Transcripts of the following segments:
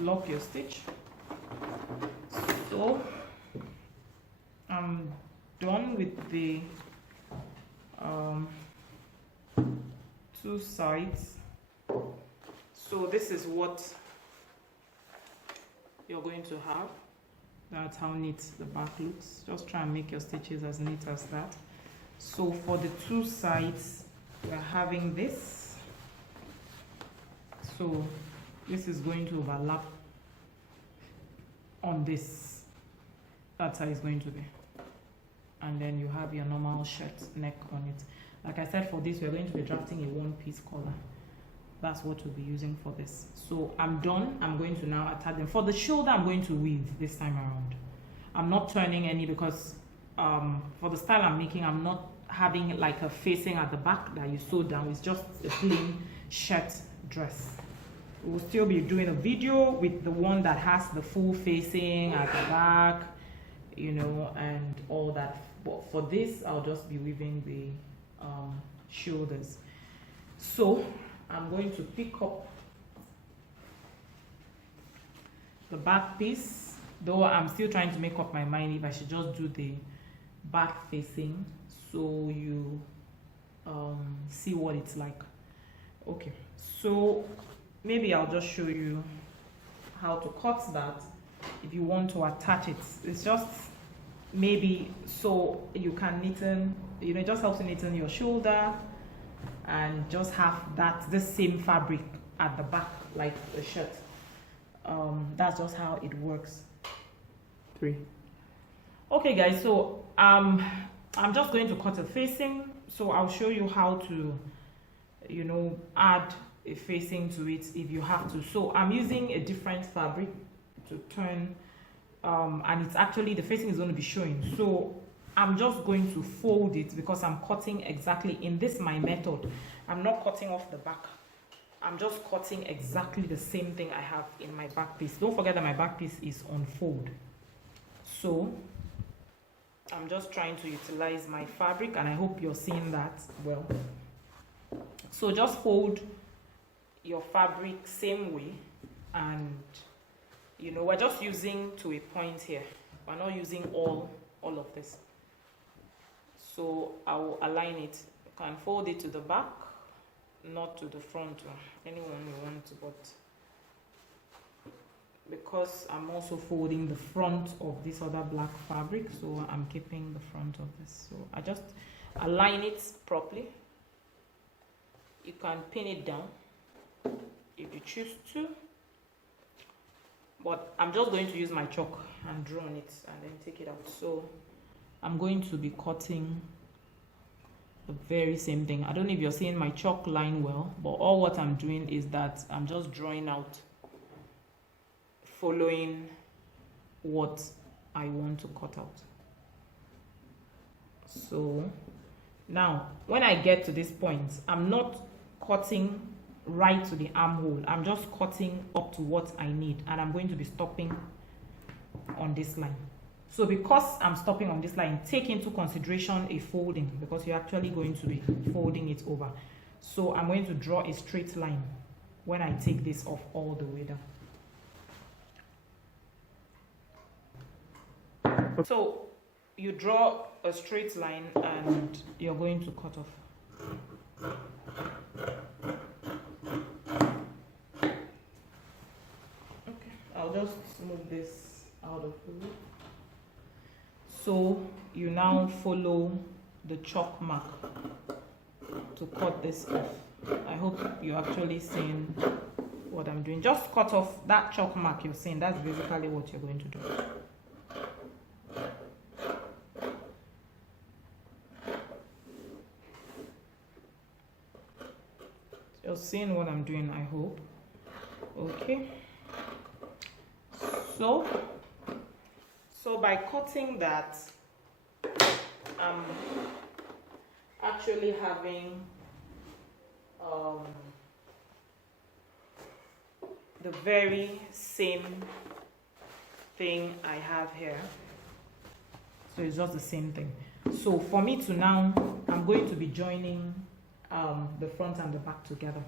lock your stitch. So I'm done with the two sides. So this is what you're going to have. That's how neat the back looks. Just try and make your stitches as neat as that. So for the two sides, we're having this. So this is going to overlap on this. That's how it's going to be. And then you have your normal shirt neck on it. Like I said, for this, we're going to be drafting a one-piece collar. That's what we'll be using for this. So I'm done. I'm going to now attach them. For the shoulder, I'm going to weave this time around. I'm not turning any because for the style I'm making, I'm not having like a facing at the back that you sew down. It's just a plain shirt dress. We'll still be doing a video with the one that has the full facing at the back, you know, and all that. But for this, I'll just be weaving the shoulders. So I'm going to pick up the back piece, though I'm still trying to make up my mind if I should just do the back facing so you see what it's like. Okay, so maybe I'll just show you how to cut that if you want to attach it. It's just maybe so you can neaten, you know, it just helps you neaten your shoulder and just have this same fabric at the back like a shirt. That's just how it works. 3. Okay guys, so I'm just going to cut a facing, so I'll show you how to, you know, add a facing to it if you have to. So I'm using a different fabric to turn and it's actually, the facing is going to be showing, so I'm just going to fold it because I'm cutting exactly in this my method. I'm not cutting off the back. I'm just cutting exactly the same thing I have in my back piece. Don't forget that my back piece is on fold. So I'm just trying to utilize my fabric and I hope you're seeing that well. So just fold your fabric same way, and you know, we're just using to a point here. We're not using all of this. So I will align it. You can fold it to the back, not to the front, anyone you want to, but because I'm also folding the front of this other black fabric, so I'm keeping the front of this. So I just align it properly. You can pin it down if you choose to, but I'm just going to use my chalk and draw on it and then take it out. So I'm going to be cutting the very same thing. I don't know if you're seeing my chalk line well, but all what I'm doing is that I'm just drawing out, following what I want to cut out. So now when I get to this point, I'm not cutting right to the armhole. I'm just cutting up to what I need, and I'm going to be stopping on this line. So because I'm stopping on this line, take into consideration a folding, because you're actually going to be folding it over. So I'm going to draw a straight line when I take this off all the way down. So you draw a straight line and you're going to cut off. Okay, I'll just move this out of the way. So you now follow the chalk mark to cut this off. I hope you're actually seeing what I'm doing. Just cut off that chalk mark you're seeing. That's basically what you're going to do. You're seeing what I'm doing, I hope. Okay. So by cutting that, I'm actually having the very same thing I have here. So it's just the same thing. So for me to now, I'm going to be joining the front and the back together.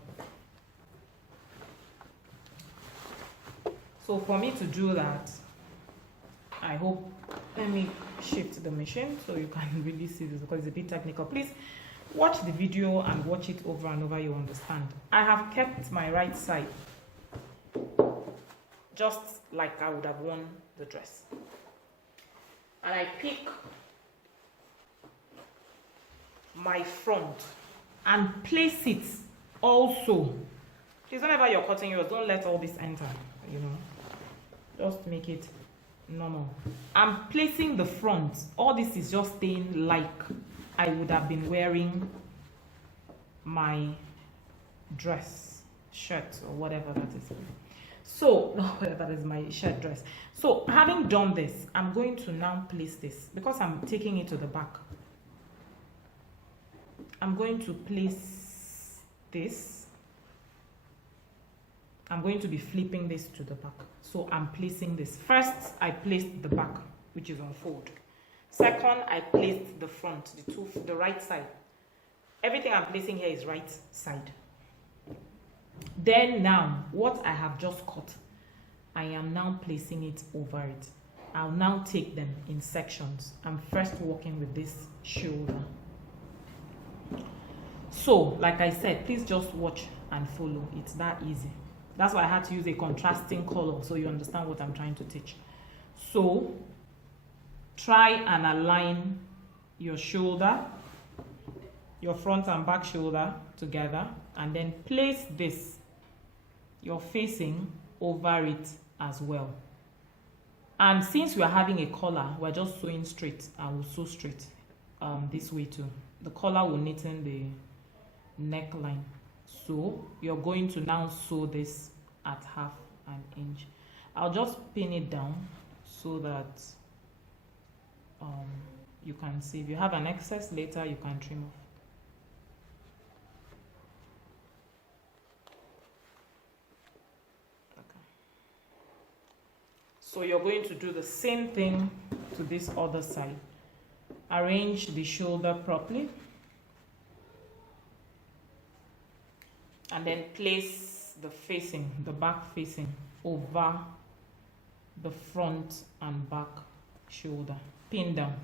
So for me to do that, I hope, let me shift the machine so you can really see this because it's a bit technical. Please watch the video and watch it over and over, you understand. I have kept my right side just like I would have worn the dress. And I pick my front and place it also. Please, whenever you're cutting yours, don't let all this enter, you know. Just make it normal. I'm placing the front. All this is just staying like I would have been wearing my dress, shirt, or whatever that is. So, no, whatever is my shirt, dress. So, having done this, I'm going to now place this because I'm taking it to the back. I'm going to place this. I'm going to be flipping this to the back. So I'm placing this. First, I placed the back, which is on fold. Second, I placed the front, the right side. Everything I'm placing here is right side. Then now, what I have just cut, I am now placing it over it. I'll now take them in sections. I'm first working with this shoulder. So, like I said, please just watch and follow. It's that easy. That's why I had to use a contrasting color so you understand what I'm trying to teach. So, try and align your shoulder, your front and back shoulder together, and then place this, your facing, over it as well. And since we are having a collar, we're just sewing straight. I will sew straight this way too. The collar will neaten the neckline. So you're going to now sew this at 1/2 inch. I'll just pin it down so that you can see. If you have an excess later, you can trim off. Okay. So you're going to do the same thing to this other side. Arrange the shoulder properly. And then place the facing, the back facing, over the front and back shoulder. Pin down.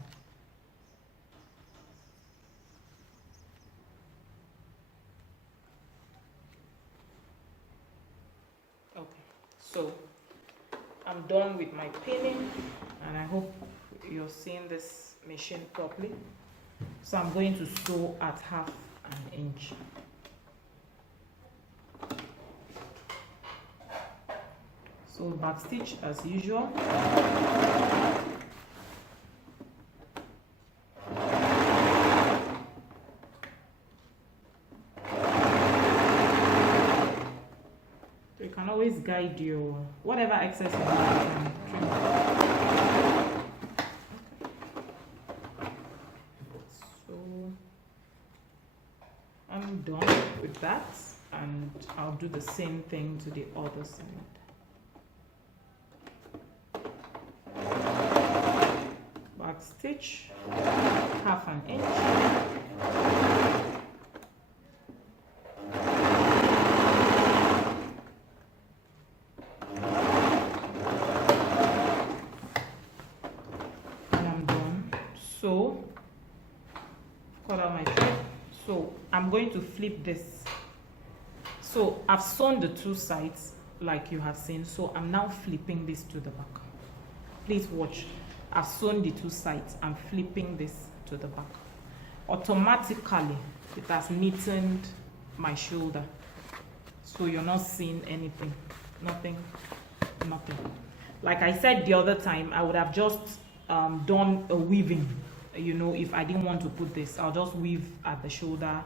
Okay, so I'm done with my pinning, and I hope you're seeing this machine properly. So I'm going to sew at 1/2 inch. So back stitch as usual. So you can always guide your whatever excess you have, you can trim. So I'm done with that, and I'll do the same thing to the other side. Back stitch 1/2 inch. And I'm done. So cut out my thread. So I'm going to flip this. So I've sewn the 2 sides like you have seen. So I'm now flipping this to the back. Please watch. I've sewn the 2 sides. I'm flipping this to the back. Automatically, it has neatened my shoulder. So you're not seeing anything. Nothing. Like I said the other time, I would have just done a weaving. You know, if I didn't want to put this, I'll just weave at the shoulder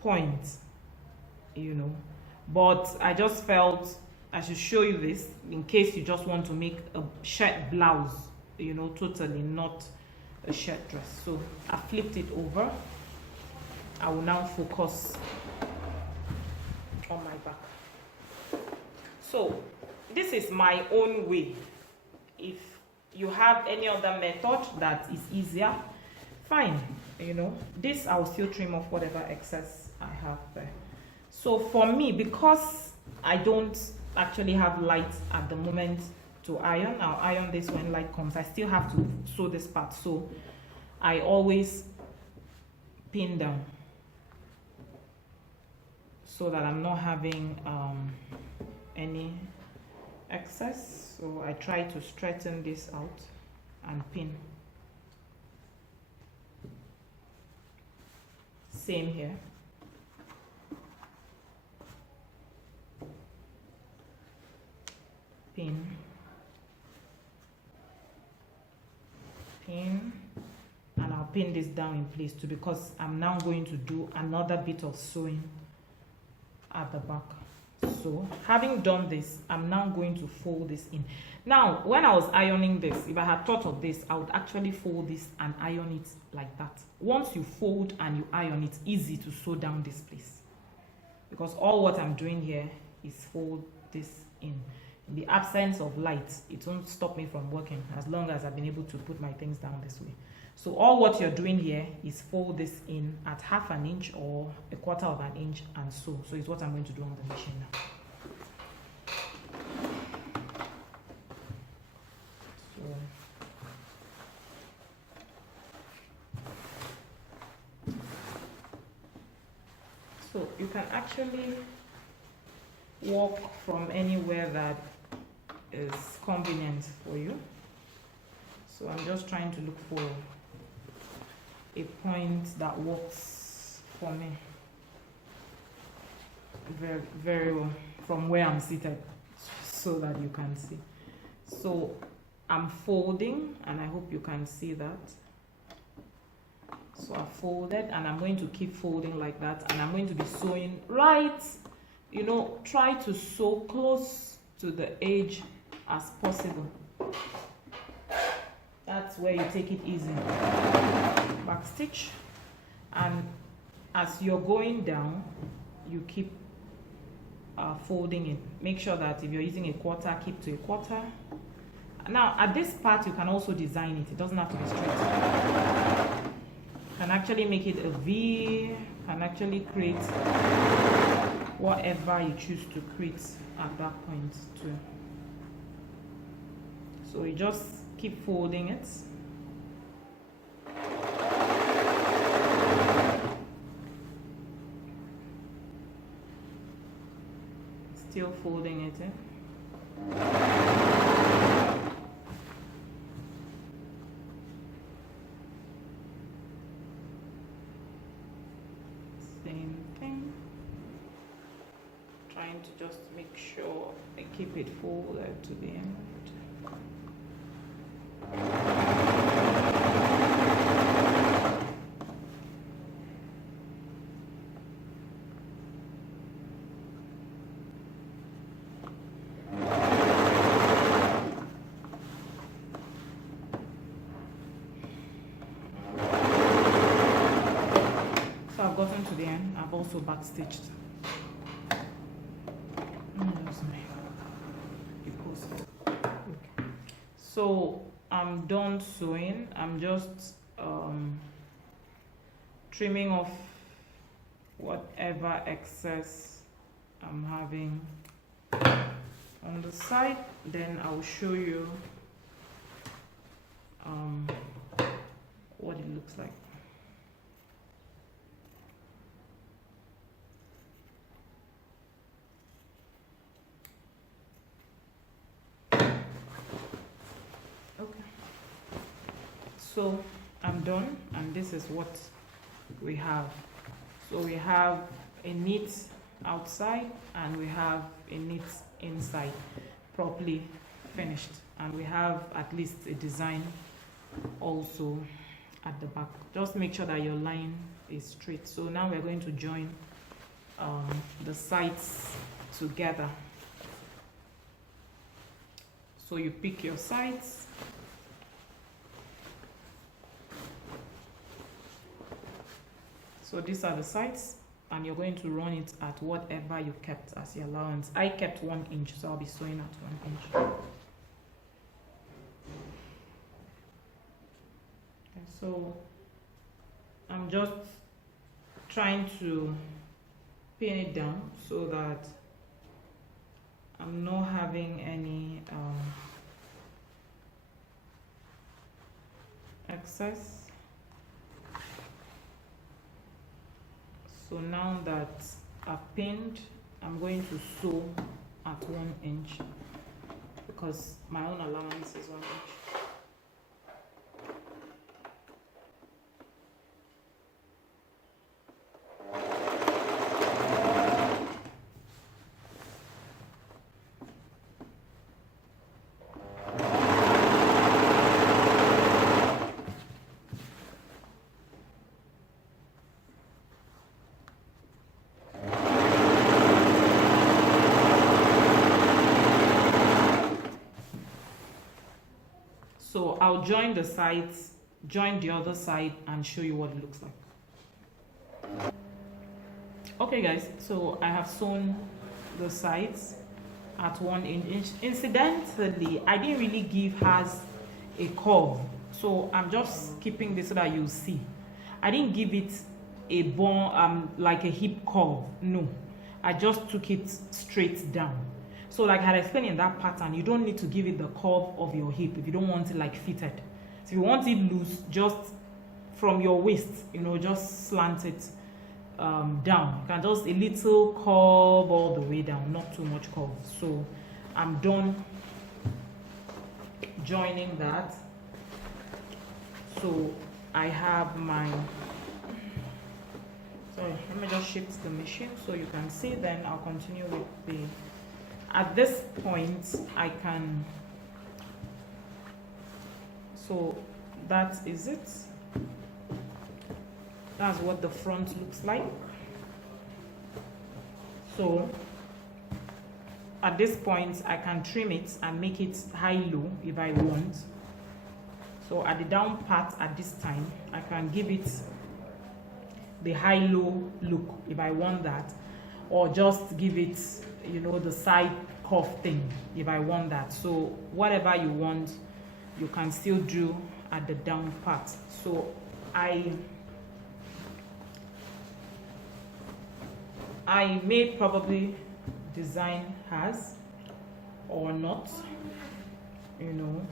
point. You know. But I just felt I should show you this in case you just want to make a shirt blouse, you know, totally not a shirt dress. So I flipped it over. I will now focus on my back. So this is my own way. If you have any other method that is easier, fine. You know, this I will still trim off whatever excess I have there. So for me, because I don't actually have light at the moment to iron. I'll iron this when light comes. I still have to sew this part, so I always pin down so that I'm not having any excess. So I try to straighten this out and pin. Same here. Pin, pin, and I'll pin this down in place too, because I'm now going to do another bit of sewing at the back. So having done this, I'm now going to fold this in. Now when I was ironing this, if I had thought of this, I would actually fold this and iron it like that. Once you fold and you iron, it's easy to sew down this place, because all what I'm doing here is fold this in. In the absence of light, it won't stop me from working as long as I've been able to put my things down this way. So all what you're doing here is fold this in at 1/2 inch or 1/4 of an inch and sew. So it's what I'm going to do on the machine now. So you can actually walk from anywhere that is convenient for you. So I'm just trying to look for a point that works for me very, very well from where I'm seated, so that you can see. So I'm folding, and I hope you can see that. So I folded, and I'm going to keep folding like that, and I'm going to be sewing right, you know, try to sew close to the edge as possible. That's where you take it easy. Back stitch, and as you're going down, you keep folding it. Make sure that if you're using 1/4, keep to 1/4. Now at this part, you can also design it. It doesn't have to be straight. You can actually make it a V, can actually create whatever you choose to create at that point too. So you just keep folding it. Still folding it in. Same thing. Trying to just make sure I keep it folded to the end. So I've gotten to the end. I've also backstitched. So I'm done sewing. I'm just trimming off whatever excess I'm having on the side. Then I'll show you what it looks like. So I'm done, and this is what we have. So we have a knit outside, and we have a knit inside, properly finished, and we have at least a design also at the back. Just make sure that your line is straight. So now we're going to join the sides together. So you pick your sides. So these are the sides, and you're going to run it at whatever you kept as your allowance. I kept 1 inch, so I'll be sewing at 1 inch. Okay, so I'm just trying to pin it down so that I'm not having any excess. So now that I've pinned, I'm going to sew at 1 inch because my own allowance is 1 inch. So I'll join the sides, join the other side and show you what it looks like. Okay guys, so I have sewn the sides at 1 inch. Incidentally, I didn't really give hers a curve, so I'm just keeping this so that you'll see. I didn't give it a bone like a hip curve, no. I just took it straight down. So like I had explained in that pattern, you don't need to give it the curve of your hip if you don't want it like fitted. So if you want it loose, just from your waist, you know, just slant it down. You can just a little curve all the way down, not too much curve. So I'm done joining that. So I have my, sorry, let me just shift the machine so you can see, then I'll continue with the, at this point I can, so that is it. That's what the front looks like. So at this point I can trim it and make it high-low if I want. So at the down part at this time I can give it the high-low look if I want that, or just give it, you know, the side cuff thing if I want that. So whatever you want you can still do at the down part. So I may probably design hers or not, you know,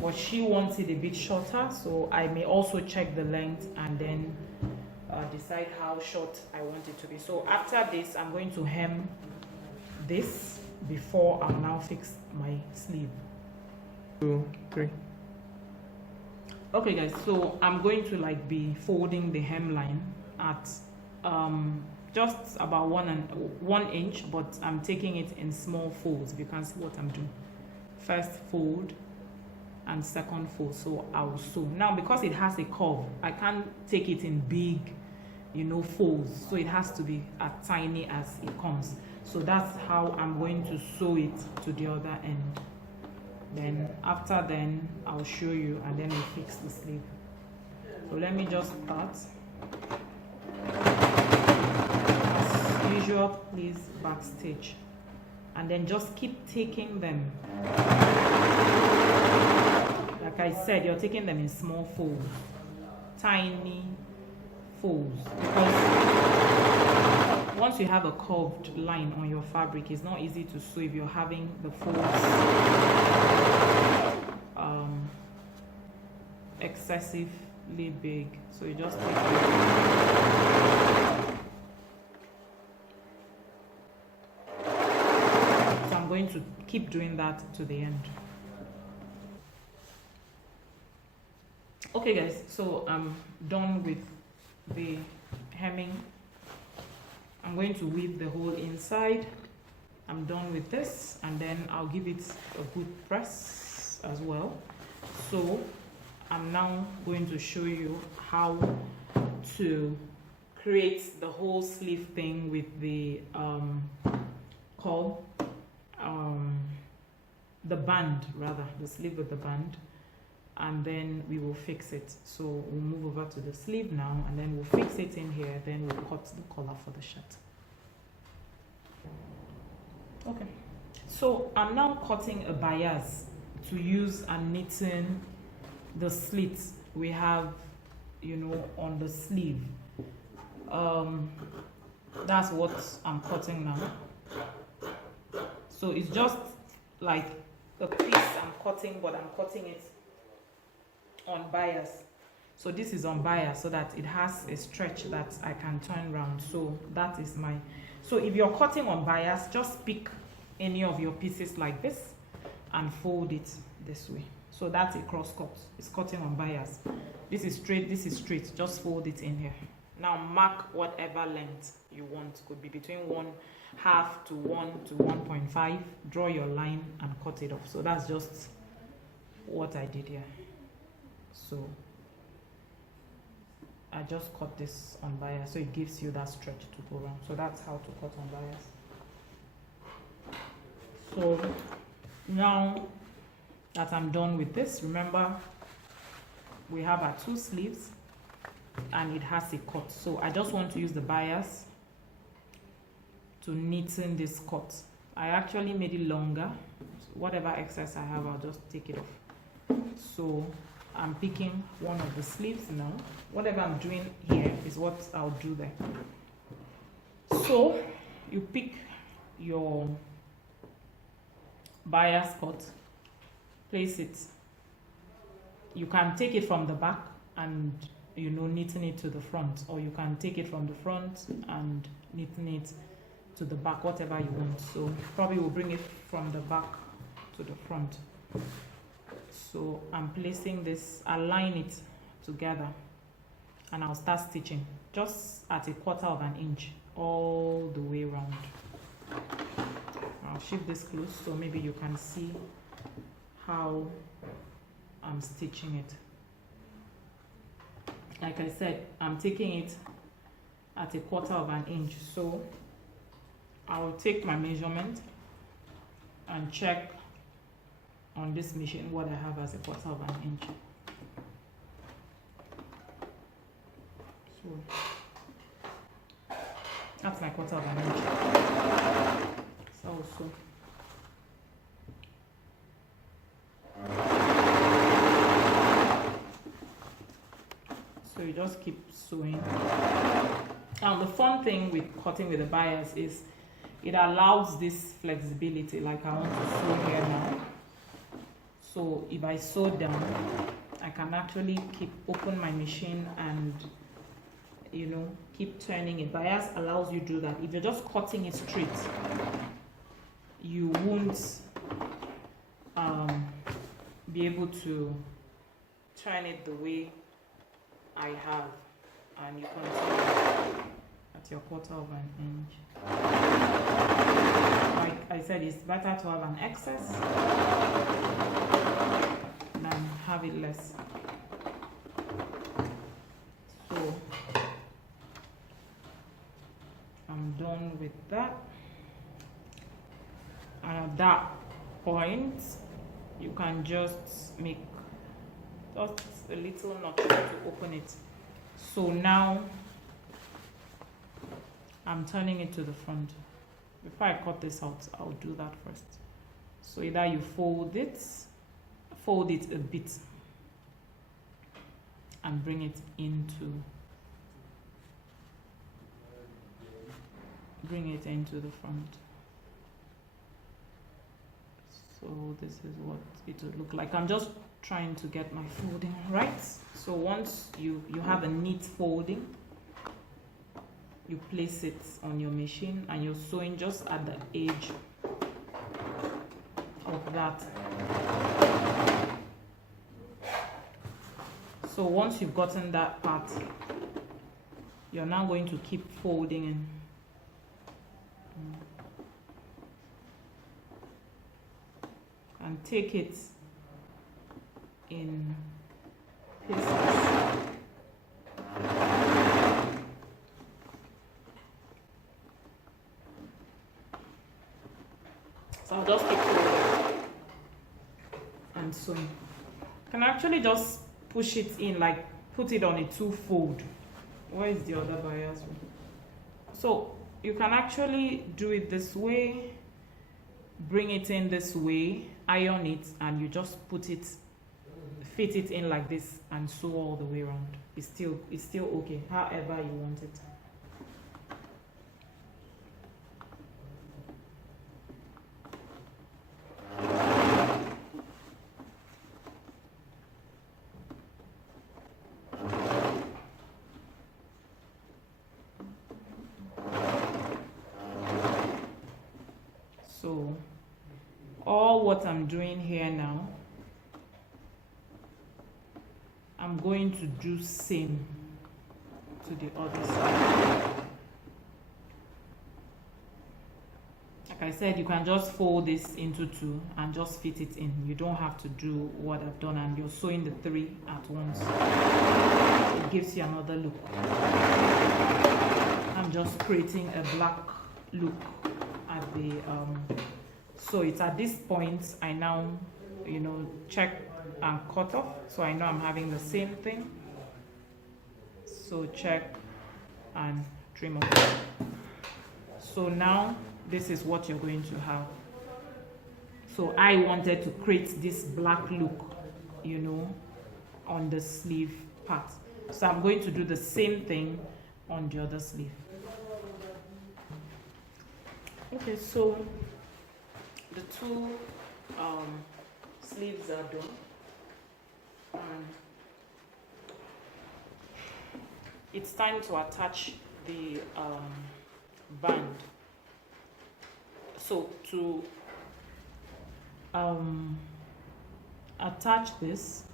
but she wants it a bit shorter, so I may also check the length and then decide how short I want it to be. So after this I'm going to hem this before I'll now fix my sleeve. 2, 3. Okay guys, so I'm going to like be folding the hemline at just about 1 inch, but I'm taking it in small folds. If you can see what I'm doing, first fold and second fold. So I'll sew now because it has a curve. I can't take it in big, you know, folds, so it has to be as tiny as it comes. So that's how I'm going to sew it to the other end. Then after then I'll show you and then we'll fix the sleeve. So let me just start. As usual, please backstage and then just keep taking them. Like I said, you're taking them in small folds, tiny folds, because once you have a curved line on your fabric, it's not easy to sew if you're having the folds excessively big. So you just take so I'm going to keep doing that to the end. Okay guys, so I'm done with the hemming. I'm going to weave the whole inside. I'm done with this and then I'll give it a good press as well. So I'm now going to show you how to create the whole sleeve thing with the the band, rather the sleeve with the band, and then we will fix it. So we'll move over to the sleeve now and then we'll fix it in here, then we'll cut the collar for the shirt. Okay, so I'm now cutting a bias to use and knitting the slits we have, you know, on the sleeve. That's what I'm cutting now. So it's just like a piece I'm cutting, but I'm cutting it on bias. So this is on bias so that it has a stretch that I can turn round. So that is my, so if you're cutting on bias, just pick any of your pieces like this and fold it this way. So that's a cross cut. It's cutting on bias. This is straight, this is straight. Just fold it in here. Now mark whatever length you want. Could be between 1/2 to 1 to 1.5. Draw your line and cut it off. So that's just what I did here. So I just cut this on bias, so it gives you that stretch to go around. So that's how to cut on bias. So now that I'm done with this, remember we have our 2 sleeves and it has a cut. So I just want to use the bias to neaten this cut. I actually made it longer. Whatever excess I have, I'll just take it off. So I'm picking one of the sleeves now. Whatever I'm doing here is what I'll do there. So you pick your bias cut, place it. You can take it from the back and neaten it to the front, or you can take it from the front and neaten it to the back, whatever you want. So probably we'll bring it from the back to the front. So I'm placing this, align it together, and I'll start stitching just at 1/4 inch all the way around. I'll shift this close so maybe you can see how I'm stitching it. Like I said, I'm taking it at 1/4 inch. So I'll take my measurement and check on this machine what I have as 1/4 inch. So that's my 1/4 inch. So also so you just keep sewing. Now the fun thing with cutting with the bias is it allows this flexibility. Like I want to sew here now. So if I sew down, I can actually open my machine and keep turning it. Bias allows you to do that. If you're just cutting it straight, you won't be able to turn it the way I have, and you continue at your 1/4 inch. Like I said, it's better to have an excess than have it less. So I'm done with that, and at that point you can just make just a little notch to open it. So now I'm turning it to the front. Before I cut this out, I'll do that first. So either you fold it a bit and bring it into the front. So this is what it would look like. I'm just trying to get my folding right. So once you have a neat folding, you place it on your machine and you're sewing just at the edge of that. So once you've gotten that part, you're now going to keep folding in. And take it in pieces. So I'll just keep folding and sewing. You can actually just push it in, like put it on a 2-fold. Where is the other bias? So you can actually do it this way, bring it in this way, iron it, and you just fit it in like this and sew all the way around. It's still okay, however you want it. So all what I'm doing here now, I'm going to do same to the other side. Like I said, you can just fold this into two and just fit it in. You don't have to do what I've done, and you're sewing the three at once. It gives you another look. I'm just creating a black look at the so it's at this point I now, you know, check and cut off, so I know I'm having the same thing. So check and trim off. So now this is what you're going to have. So I wanted to create this black look, you know, on the sleeve part. So I'm going to do the same thing on the other sleeve. Okay, so the two sleeves are done. It's time to attach the band. So to attach this,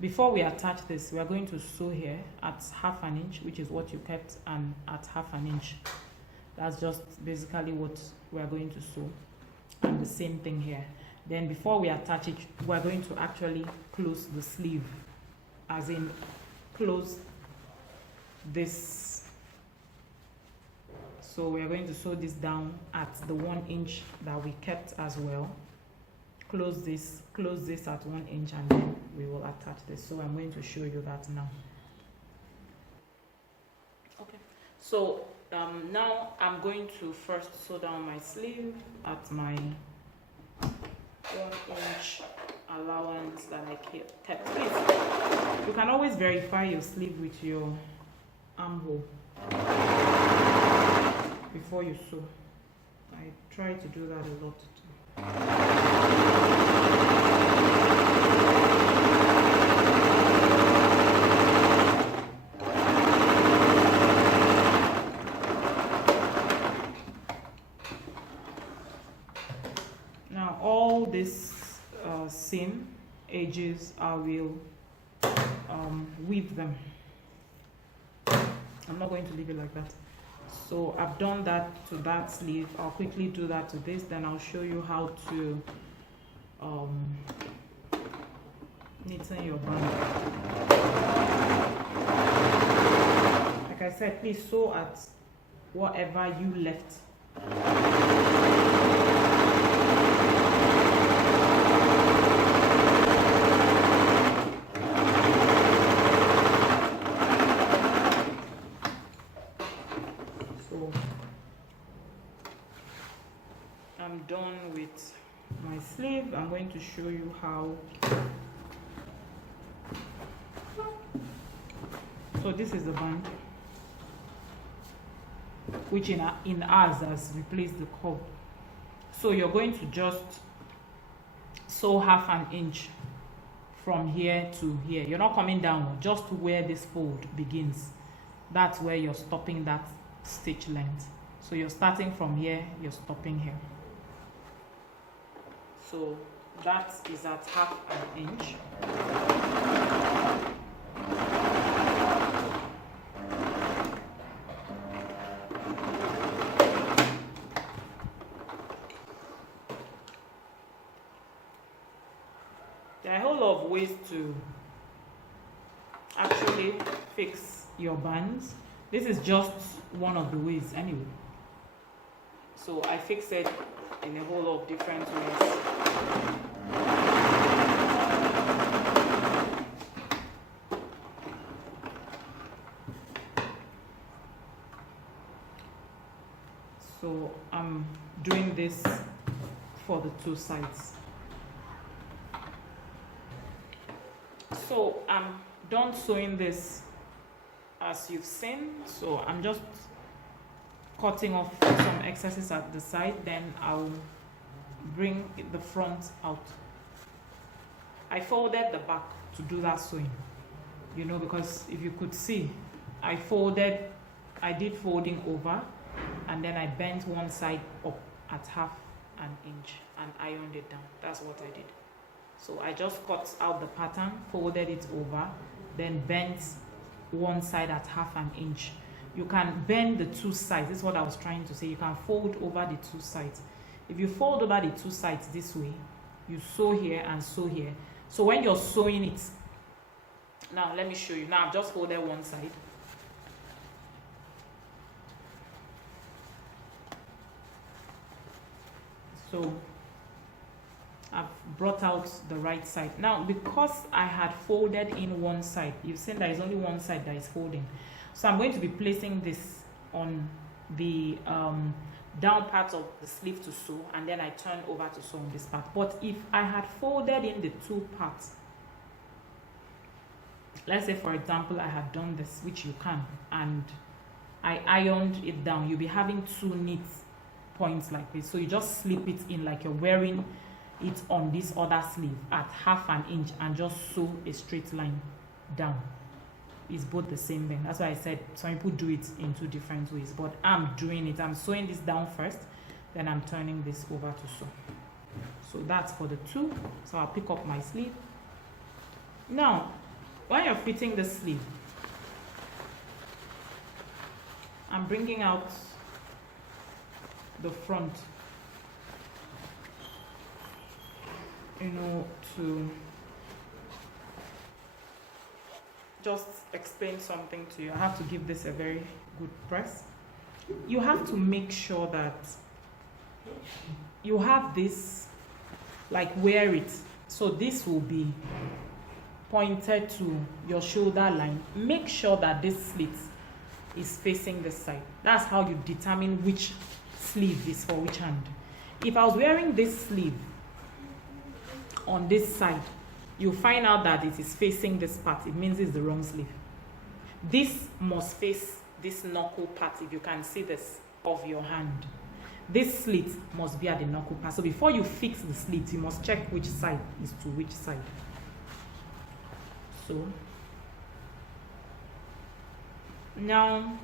before we attach this, we are going to sew here at 1/2 inch, which is what you kept, and at 1/2 inch. That's just basically what we are going to sew, and the same thing here. Then before we attach it, we're going to actually close the sleeve, as in close this. So we're going to sew this down at the 1 inch that we kept as well. Close this at 1 inch, and then we will attach this. So I'm going to show you that now. Okay, so now I'm going to first sew down my sleeve at my 1 inch allowance that I kept. Please, you can always verify your sleeve with your armhole before you sew. I try to do that a lot too. Now all this seam edges, I will weave them. I'm not going to leave it like that. So I've done that to that sleeve. I'll quickly do that to this, then I'll show you how to knitting your band. Like I said, please sew at whatever you left. I'm done with my sleeve. I'm going to show you how. So this is the band, which in ours has replaced the curve. So you're going to just sew 1/2 inch from here to here. You're not coming down, just where this fold begins. That's where you're stopping that stitch length. So you're starting from here, you're stopping here. So that is at 1/2 inch. There are a whole lot of ways to actually fix your bands. This is just one of the ways anyway. So I fix it in a whole lot of different ways. So I'm doing this for the two sides. So I'm done sewing this, as you've seen. So I'm just cutting off some excesses at the side, then I'll bring the front out. I folded the back to do that sewing, you know, because if you could see, I did folding over, and then I bent one side up at 1/2 an inch and ironed it down. That's what I did. So I just cut out the pattern, folded it over, then bent one side at half an inch. You can bend the two sides. This is what I was trying to say. You can fold over the two sides. If you fold over the two sides this way, you sew here and sew here. So when you're sewing it, now let me show you. Now I've just folded one side. So I've brought out the right side. Now because I had folded in one side, you've seen there is only one side that is folding. So I'm going to be placing this on the down part of the sleeve to sew, and then I turn over to sew on this part. But if I had folded in the two parts, let's say for example I had done this, which you can, and I ironed it down, you'll be having two neat points like this. So you just slip it in like you're wearing it on this other sleeve at half an inch and just sew a straight line down. It's both the same thing. That's why I said some people do it in two different ways, but I'm doing it. I'm sewing this down first, then I'm turning this over to sew. So that's for the two. So I'll pick up my sleeve. Now when you're fitting the sleeve, I'm bringing out the front, to just explain something to you. I have to give this a very good press. You have to make sure that you have this, like wear it. So this will be pointed to your shoulder line. Make sure that this slit is facing this side. That's how you determine which sleeve is for which hand. If I was wearing this sleeve on this side, you find out that it is facing this part. It means it's the wrong sleeve. This must face this knuckle part, if you can see this, of your hand. This slit must be at the knuckle part. So before you fix the slit, you must check which side is to which side. So now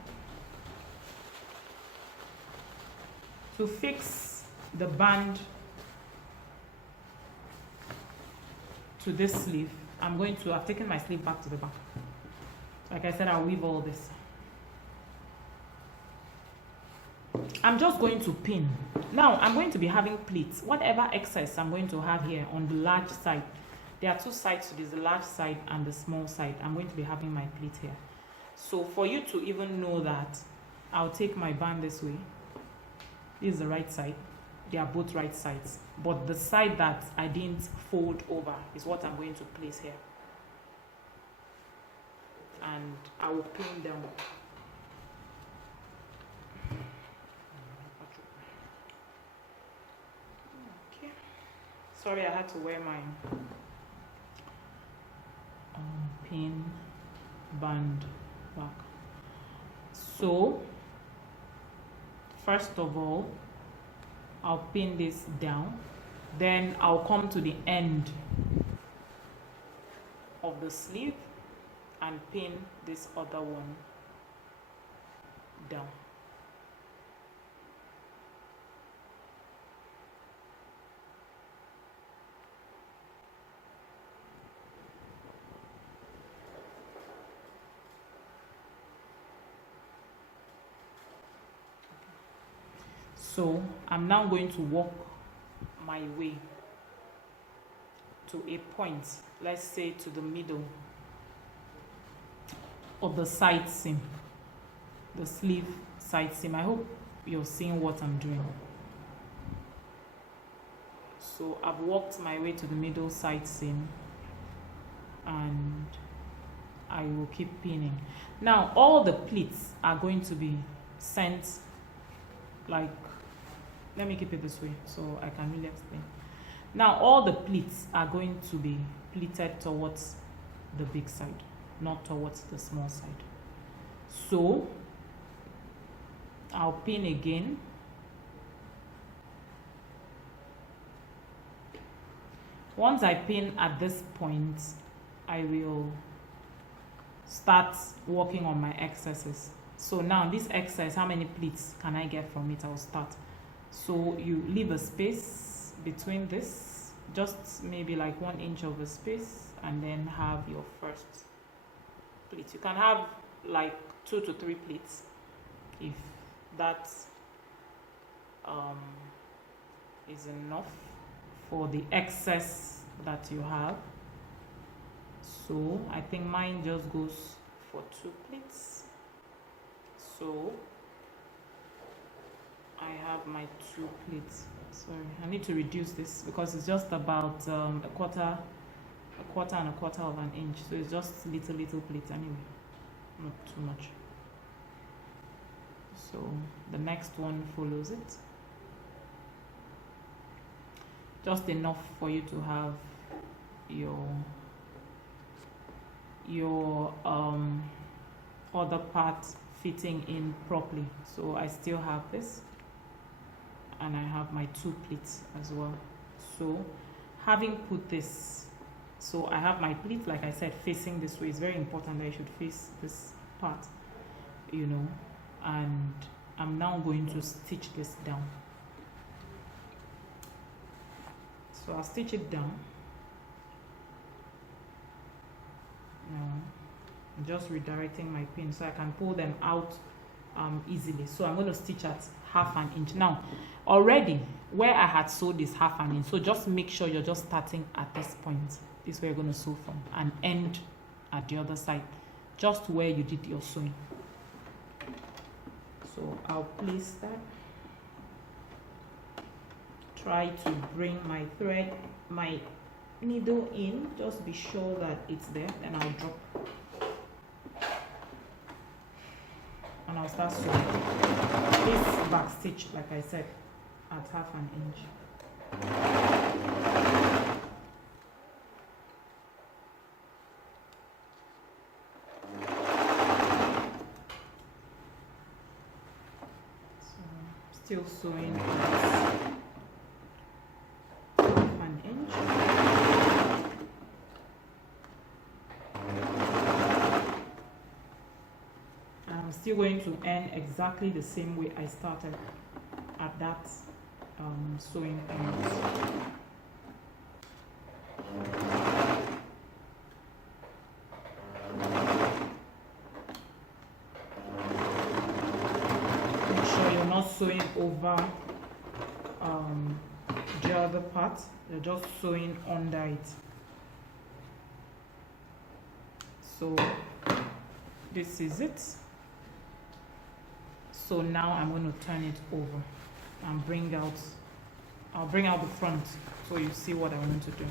to fix the band to this sleeve, I've taken my sleeve back to the back. Like I said, I'll weave all this. I'm just going to pin. Now I'm going to be having pleats. Whatever excess I'm going to have here on the large side, there are two sides to this, the large side and the small side. I'm going to be having my pleat here. So for you to even know that, I'll take my band this way. This is the right side. They are both right sides, but the side that I didn't fold over is what I'm going to place here, and I will pin down. Okay, sorry, I had to wear my pin band back. So first of all, I'll pin this down, then I'll come to the end of the sleeve and pin this other one down. So I'm now going to walk my way to a point, let's say to the middle of the side seam, the sleeve side seam. I hope you're seeing what I'm doing. So I've walked my way to the middle side seam and I will keep pinning. Now all the pleats are going to be sent, like, let me keep it this way so I can really explain. Now all the pleats are going to be pleated towards the big side, not towards the small side. So I'll pin again. Once I pin at this point, I will start working on my excesses. So now this excess, how many pleats can I get from it? I'll start. So you leave a space between this, just maybe like 1 inch of a space, and then have your first pleat. You can have like 2 to 3 pleats if that is enough for the excess that you have. So I think mine just goes for 2 pleats. So I have my 2 pleats. Sorry, I need to reduce this because it's just about a quarter and a quarter of an inch. So it's just little pleats anyway, not too much. So the next one follows it. Just enough for you to have your other part fitting in properly. So I still have this, and I have my 2 pleats as well. So having put this, so I have my pleat, like I said, facing this way. It's very important that you should face this part, you know, and I'm now going to stitch this down. So I'll stitch it down. Now I'm just redirecting my pin so I can pull them out easily. So I'm going to stitch at 1/2 inch. Now already where I had sewed is 1/2 inch, so just make sure you're just starting at this point. This is where you're going to sew from, and end at the other side, just where you did your sewing. So I'll place that. Try to bring my thread, my needle in, just be sure that it's there, then I'll drop and I'll start sewing this back stitch, like I said, at 1/2 inch. So still sewing at 1/2 inch. I'm still going to end exactly the same way I started at that sewing point. Make sure you're not sewing over the other part, you're just sewing under it. So this is it. So now I'm going to turn it over and I'll bring out the front so you see what I want to do.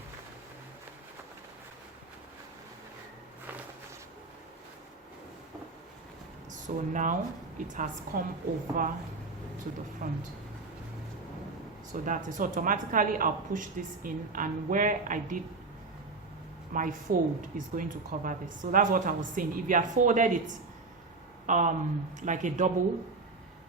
So now it has come over to the front. So that is, so automatically I'll push this in, and where I did my fold is going to cover this. So that's what I was saying. If you had folded it like a double,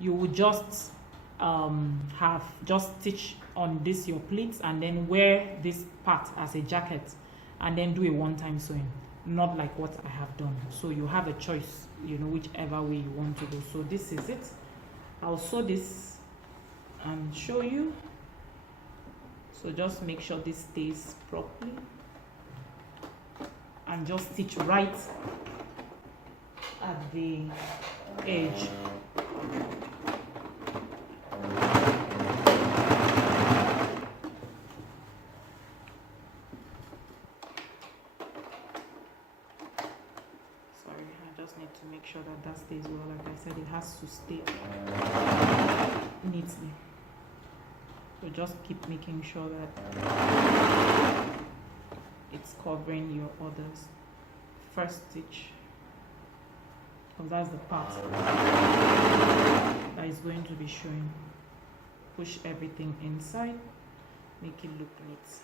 you would just have just stitch on this your pleats and then wear this part as a jacket and then do a one-time sewing, not like what I have done. So you have a choice, you know, whichever way you want to go. So this is it. I'll sew this and show you. So just make sure this stays properly and just stitch right at the edge. Need to make sure that that stays well. Like I said, it has to stay neatly. So just keep making sure that it's covering your others. First stitch, because that's the part that is going to be showing. Push everything inside, make it look neat.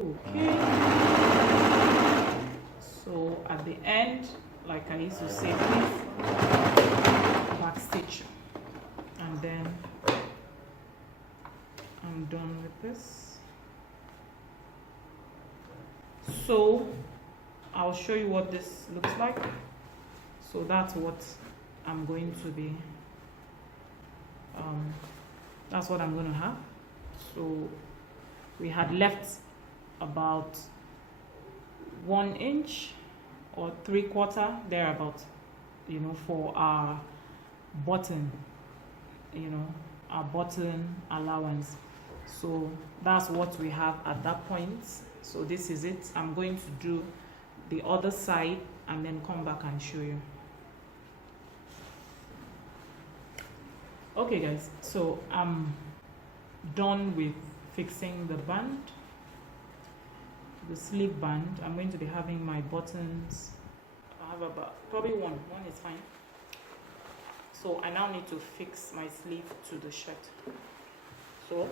Okay, so at the end, like I used to say, please back stitch, and then I'm done with this. So I I'll show you what this looks like. So that's what I'm going to be that's what I'm going to have. So we had left about 1 inch or 3/4 thereabout, you know, for our button, you know, our button allowance. So that's what we have at that point. So this is it. I'm going to do the other side and then come back and show you. Okay guys, so I'm done with fixing the band, the sleeve band. I'm going to be having my buttons. I have about probably one is fine. So I now need to fix my sleeve to the shirt. So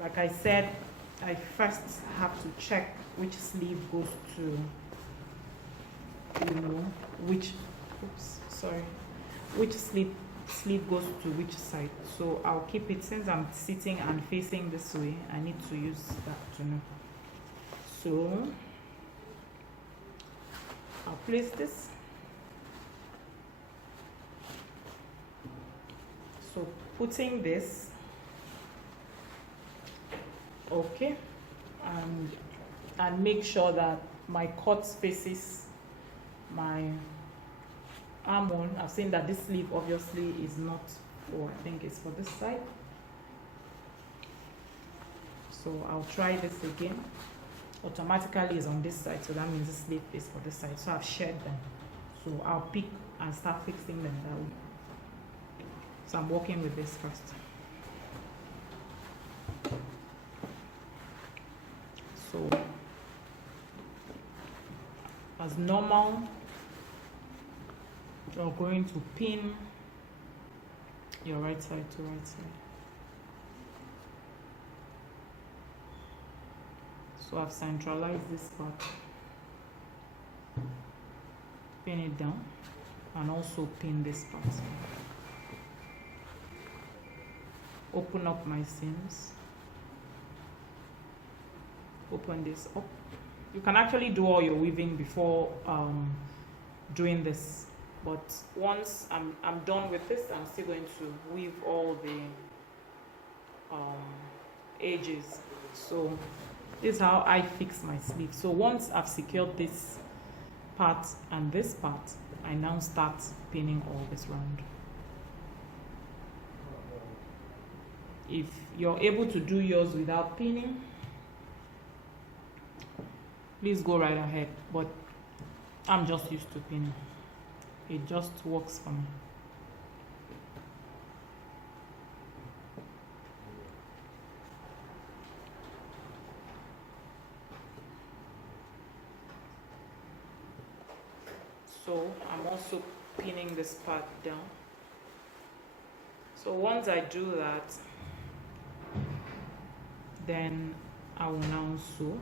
like I said, I first have to check which sleeve goes to, you know, which sleeve goes to which side. So I'll keep it, since I'm sitting and facing this way, I need to use that to know. So I'll place this. So putting this, okay, and make sure that my cut faces my arm on. I've seen that this sleeve obviously is not for, I think it's for this side. So I'll try this again. Automatically is on this side, so that means the sleeve is for this side. So I've shared them. So I'll pick and start fixing them that way. So I'm working with this first. So as normal, you're going to pin your right side to right side. So I've centralized this part. Pin it down and also pin this part. Open up my seams. Open this up. You can actually do all your weaving before doing this. But once I'm done with this, I'm still going to weave all the edges. So this is how I fix my sleeve. So once I've secured this part and this part, I now start pinning all this round. If you're able to do yours without pinning, please go right ahead, but I'm just used to pinning. It just works for me. So I'm also pinning this part down. So once I do that, then I will now sew.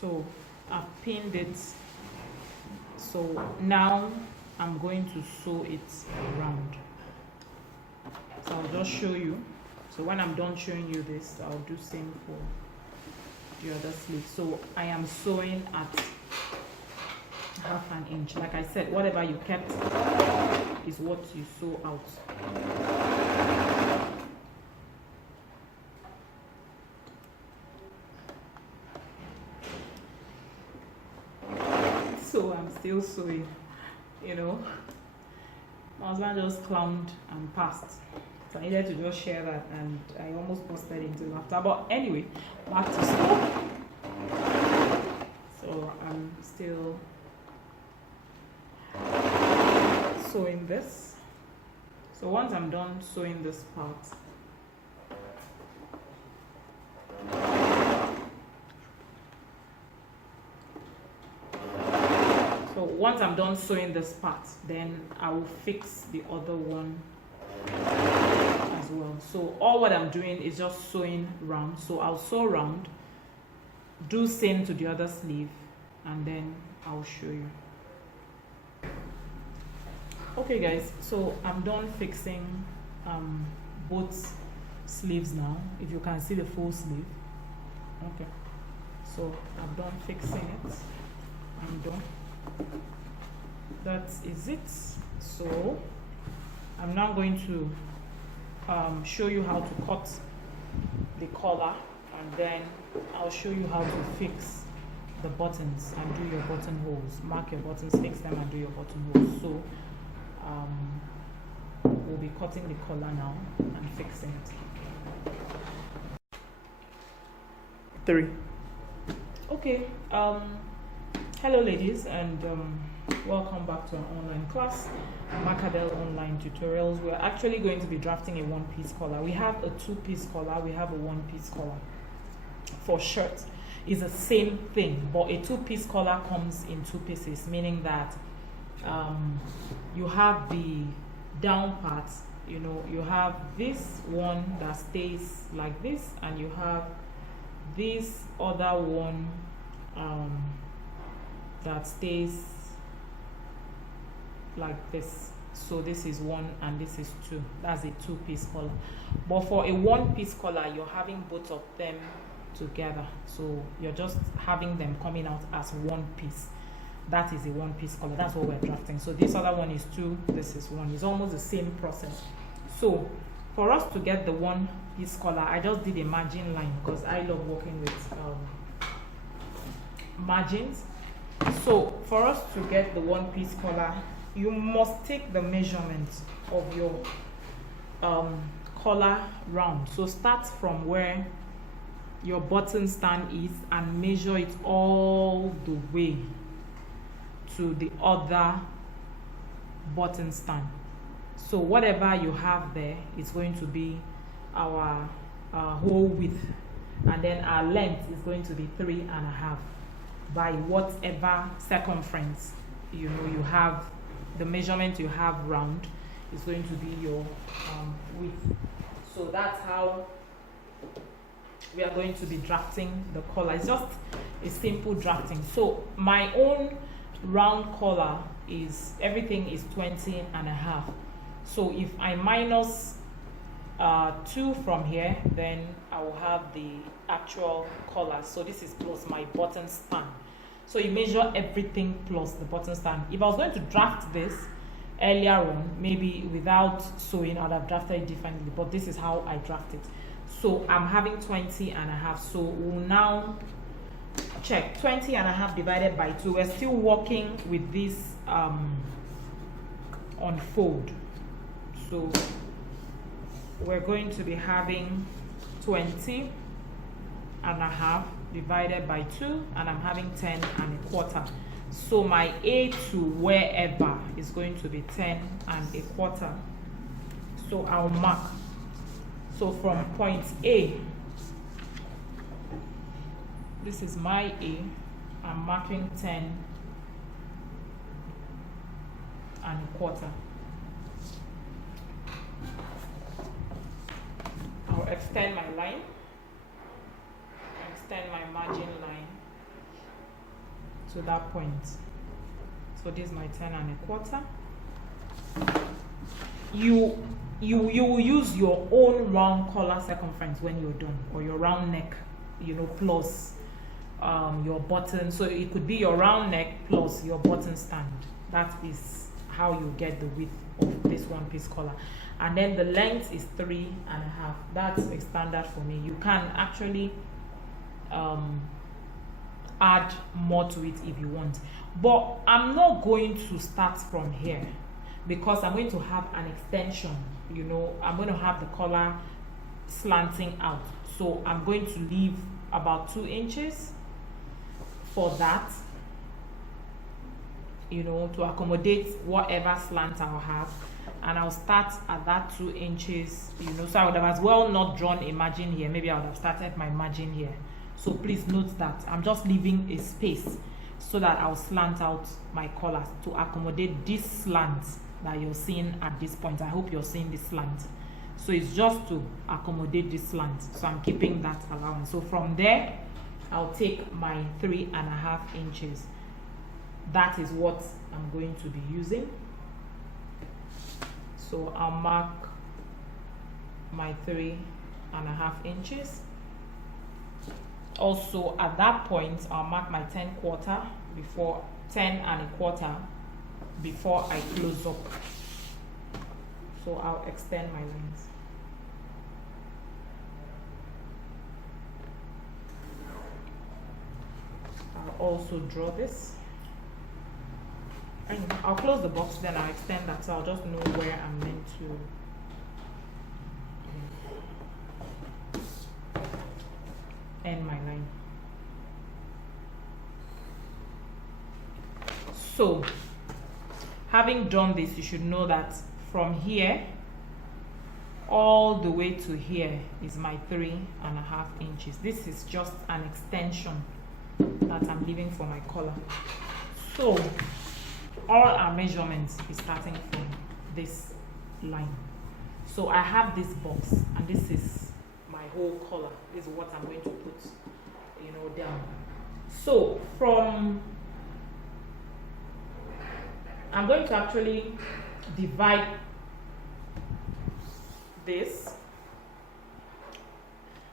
So I've pinned it. So now I'm going to sew it around. So I'll just show you. So when I'm done showing you this, I'll do same for the other sleeve. So I am sewing at 1/2 inch. Like I said, whatever you kept is what you sew out. So I'm still sewing, you know. My husband just clowned and passed. So I needed to just share that, and I almost busted into laughter. But anyway, back to sew. So I'm still sewing this. So once I'm done sewing this part, once I'm done sewing this part, then I will fix the other one as well. So all what I'm doing is just sewing round. So I'll sew round do same to the other sleeve, and then I'll show you. Okay guys, so I'm done fixing both sleeves now. If you can see the full sleeve. Okay, so I'm done fixing it. I'm done. That is it. So I'm now going to show you how to cut the collar, and then I'll show you how to fix the buttons and do your buttonholes. Mark your buttons, fix them, and do your buttonholes. So we'll be cutting the collar now and fixing it. 3. Okay, hello ladies, and welcome back to our online class, Macadel Online Tutorials. We're actually going to be drafting a one-piece collar. We have a two-piece collar, we have a one-piece collar. For shirts, it's the same thing, but a two-piece collar comes in two pieces, meaning that you have the down part, you know, you have this one that stays like this, and you have this other one that stays like this. So this is one and this is two. That's a two-piece collar. But for a one-piece collar, you're having both of them together, so you're just having them coming out as one piece. That is a one-piece collar. That's what we're drafting. So this other one is two, this is one. It's almost the same process. So for us to get the one-piece collar, I just did a margin line because I love working with margins. So for us to get the one-piece collar, you must take the measurement of your collar round. So start from where your button stand is and measure it all the way to the other button stand. So whatever you have there is going to be our whole width, and then our length is going to be 3.5 by whatever circumference you know you have. The measurement you have round is going to be your width. So that's how we are going to be drafting the collar. It's just a simple drafting. So my own round collar is, everything is 20.5. So if I minus 2 from here, then I will have the actual collar. So this is plus my button stand. So you measure everything plus the button stand. If I was going to draft this earlier on, maybe without sewing, I'd have drafted it differently, but this is how I draft it. So I'm having 20.5. So we'll now check 20.5 divided by 2. We're still working with this unfold. So we're going to be having 20.5 divided by 2, and I'm having 10.25. So my A to wherever is going to be 10.25. So I'll mark. So from point A, this is my A, I'm marking 10.25. I'll extend my line, extend my margin line to that point. So this is my 10.25. You will use your own round collar circumference when you're done, or your round neck, you know, plus your button. So it could be your round neck plus your button stand. That is how you get the width of this one-piece collar. And then the length is 3.5. That's a standard for me. You can actually add more to it if you want, but I'm not going to start from here because I'm going to have an extension. You know, I'm going to have the collar slanting out, so I'm going to leave about 2 inches for that, you know, to accommodate whatever slant I'll have, and I'll start at that 2 inches, you know. So I would have as well not drawn a margin here. Maybe I would have started my margin here. So please note that I'm just leaving a space so that I'll slant out my collar to accommodate this slant that you're seeing at this point. I hope you're seeing this slant. So it's just to accommodate this slant. So I'm keeping that allowance. So from there, I'll take my 3.5 inches. That is what I'm going to be using. So I'll mark my 3.5 inches. Also at that point, I'll mark my 10.25 before 10.25 before I close up. So I'll extend my lines. I'll also draw this. And I'll close the box, then I'll extend that, so I'll just know where I'm meant to end my line. So having done this, you should know that from here all the way to here is my 3.5 inches. This is just an extension that I'm leaving for my collar. So all our measurements is starting from this line. So I have this box, and this is my whole collar. This is what I'm going to put, down. So I'm going to actually divide this.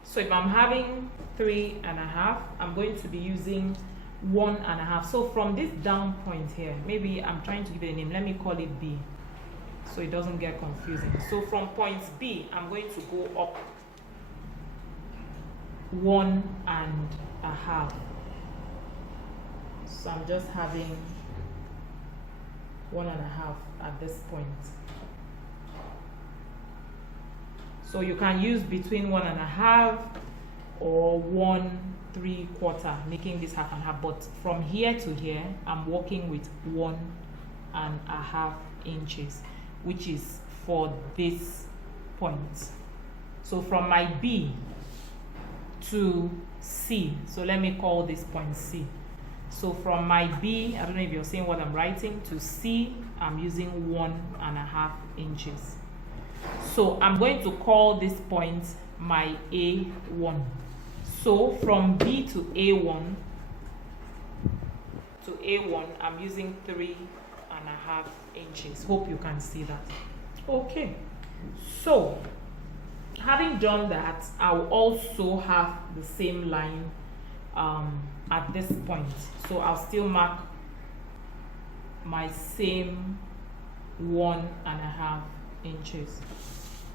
So if I'm having 3.5, I'm going to be using 1.5. So from this down point here, maybe I'm trying to give it a name. Let me call it B, so it doesn't get confusing. So from point B, I'm going to go up 1.5. So I'm just having 1.5 at this point. So you can use between 1.5 or 1.75, making this 1/2. But from here to here, I'm working with 1.5 inches, which is for this point. So from my B to C, so let me call this point C. So from my B, I don't know if you're seeing what I'm writing, to C, I'm using 1.5 inches. So I'm going to call this point my A1. So from B to A1, I'm using 3.5 inches. Hope you can see that. Okay. So having done that, I'll also have the same line at this point. So I'll still mark my same 1.5 inches,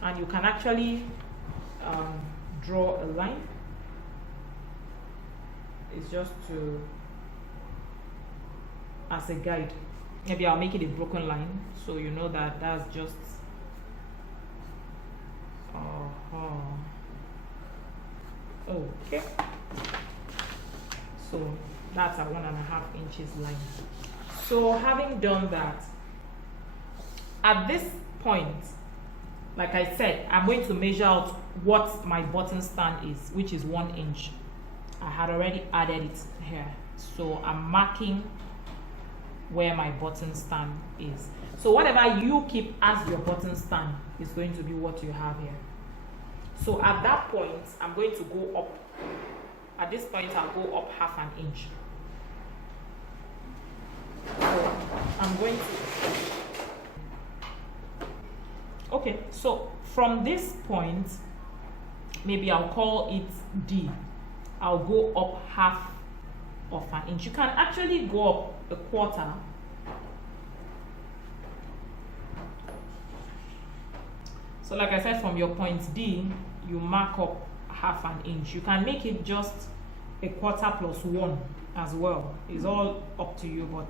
and you can actually draw a line. It's just to as a guide. Maybe I'll make it a broken line, so you know that that's just okay. So that's a 1.5 inches line. So having done that, at this point, like I said, I'm going to measure out what my button stand is, which is 1 inch. I had already added it here, so I'm marking where my button stand is. So whatever you keep as your button stand is going to be what you have here. So at that point, I'm going to go up. At this point, I'll go up 1/2 inch. So I'm going to... Okay, so from this point, maybe I'll call it D. I'll go up 1/2 inch. You can actually go up 1/4. So like I said, from your point D, you mark up 1/2 inch. You can make it just 1/4 plus 1 as well. It's all up to you, but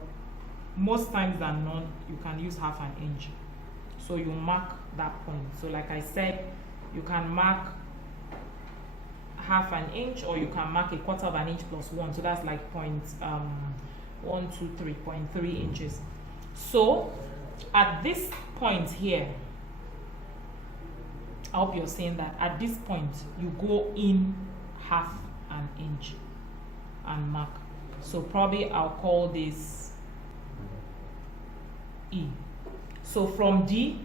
most times than not, you can use 1/2 inch. So you mark that point. So like I said, you can mark 1/2 inch, or you can mark 1/4 inch plus 1. So that's like 0.3 inches. So at this point here, I hope you're seeing that at this point you go in 1/2 inch and mark. So probably I'll call this E. So from D,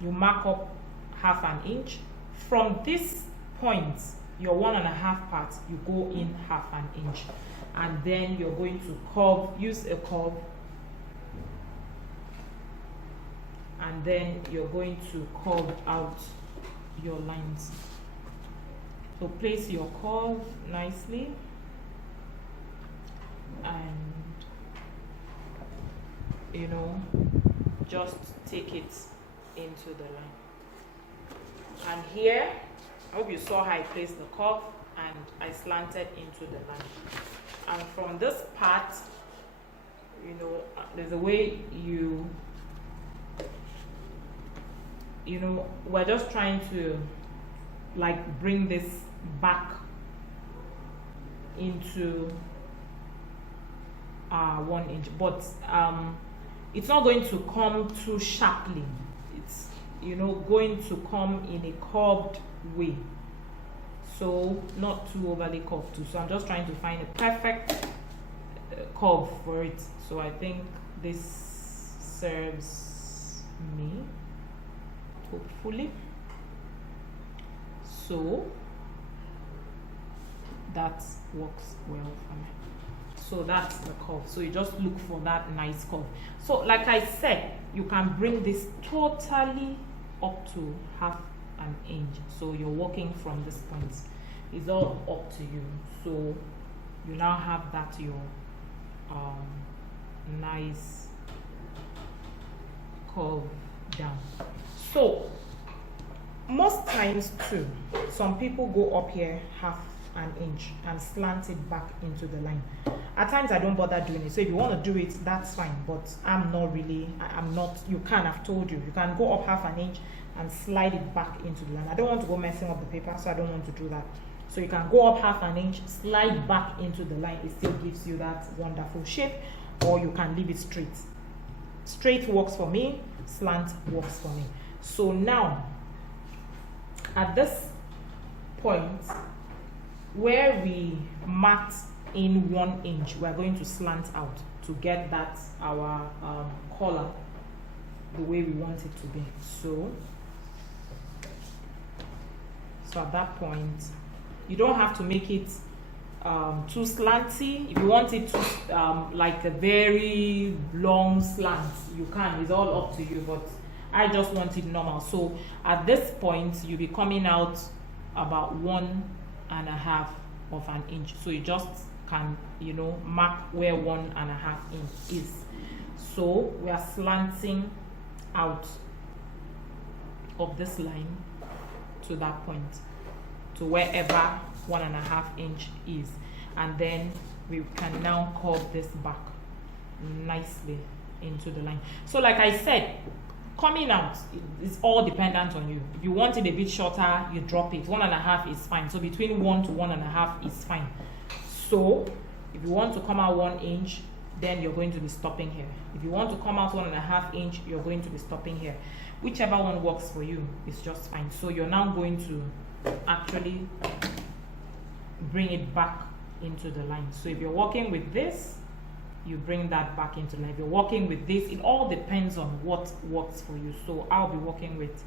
you mark up 1/2 inch. From this point, your 1.5 part, you go in 1/2 inch, and then you're going to curve, use a curve, and then you're going to curve out your lines. So place your curve nicely, and you know, just take it into the line. And here, I hope you saw how I placed the curve and I slanted into the line. And from this part, you know, there's a way you know, we're just trying to like bring this back into 1 inch, but it's not going to come too sharply. It's, you know, going to come in a curved way, so not too overly curved too. So I'm just trying to find a perfect curve for it. So I think this serves me, hopefully. So that works well for me. So that's the curve. So you just look for that nice curve. So like I said, you can bring this totally up to 1/2 inch. So you're working from this point. It's all up to you. So you now have that your nice curve down. So most times too, some people go up here 1/2 inch and slant it back into the line. At times I don't bother doing it. So if you want to do it, that's fine, but I'm not really, I'm not, you can, I've told you can go up 1/2 inch and slide it back into the line. I don't want to go messing up the paper, so I don't want to do that. So you can go up 1/2 inch, slide back into the line. It still gives you that wonderful shape, or you can leave it straight. Straight works for me, slant works for me. So now at this point where we marked in 1 inch, we are going to slant out to get that our collar the way we want it to be. So at that point, you don't have to make it too slanty. If you want it to like a very long slant, you can. It's all up to you, but I just want it normal. So at this point, you'll be coming out about 1.5 inch. So you just can, you know, mark where 1.5 inch is. So we are slanting out of this line to that point, to wherever 1.5 inch is, and then we can now curve this back nicely into the line. So like I said, coming out is all dependent on you. If you want it a bit shorter, you drop it. 1.5 is fine. So between 1 to 1.5 is fine. So if you want to come out 1 inch, then you're going to be stopping here. If you want to come out 1.5 inch, you're going to be stopping here. Whichever one works for you is just fine. So you're now going to actually bring it back into the line. So if you're working with this, you bring that back into line. If you're working with this, it all depends on what works for you. So I'll be working with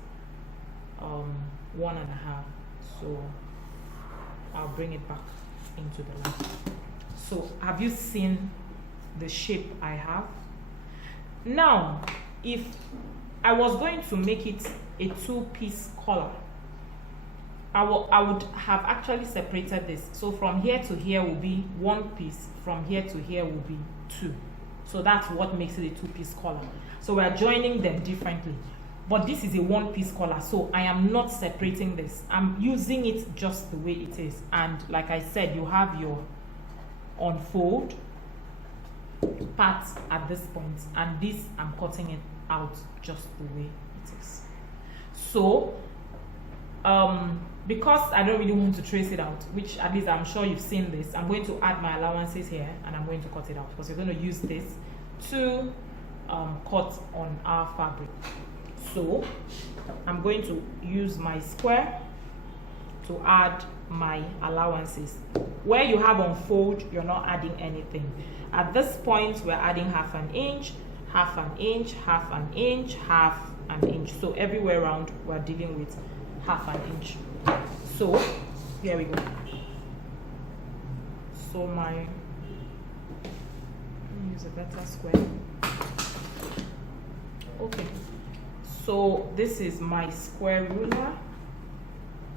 1.5. So I'll bring it back into the line. So have you seen the shape I have? Now, if I was going to make it a 2-piece collar, I would have actually separated this. So from here to here will be 1 piece, from here to here will be 2. So that's what makes it a 2-piece collar. So we are joining them differently. But this is a 1-piece collar, so I am not separating this. I'm using it just the way it is. And like I said, you have your unfold part at this point, and this I'm cutting it out just the way it is. So because I don't really want to trace it out, which at least I'm sure you've seen this, I'm going to add my allowances here and I'm going to cut it out, because we're going to use this to cut on our fabric. So I'm going to use my square to add my allowances. Where you have unfold, you're not adding anything. At this point, we're adding 1/2 inch, 1/2 inch, 1/2 inch, 1/2 inch. So everywhere around, we're dealing with 1/2 inch. So Here we go. So let me use a better square. Okay, so this is my square ruler.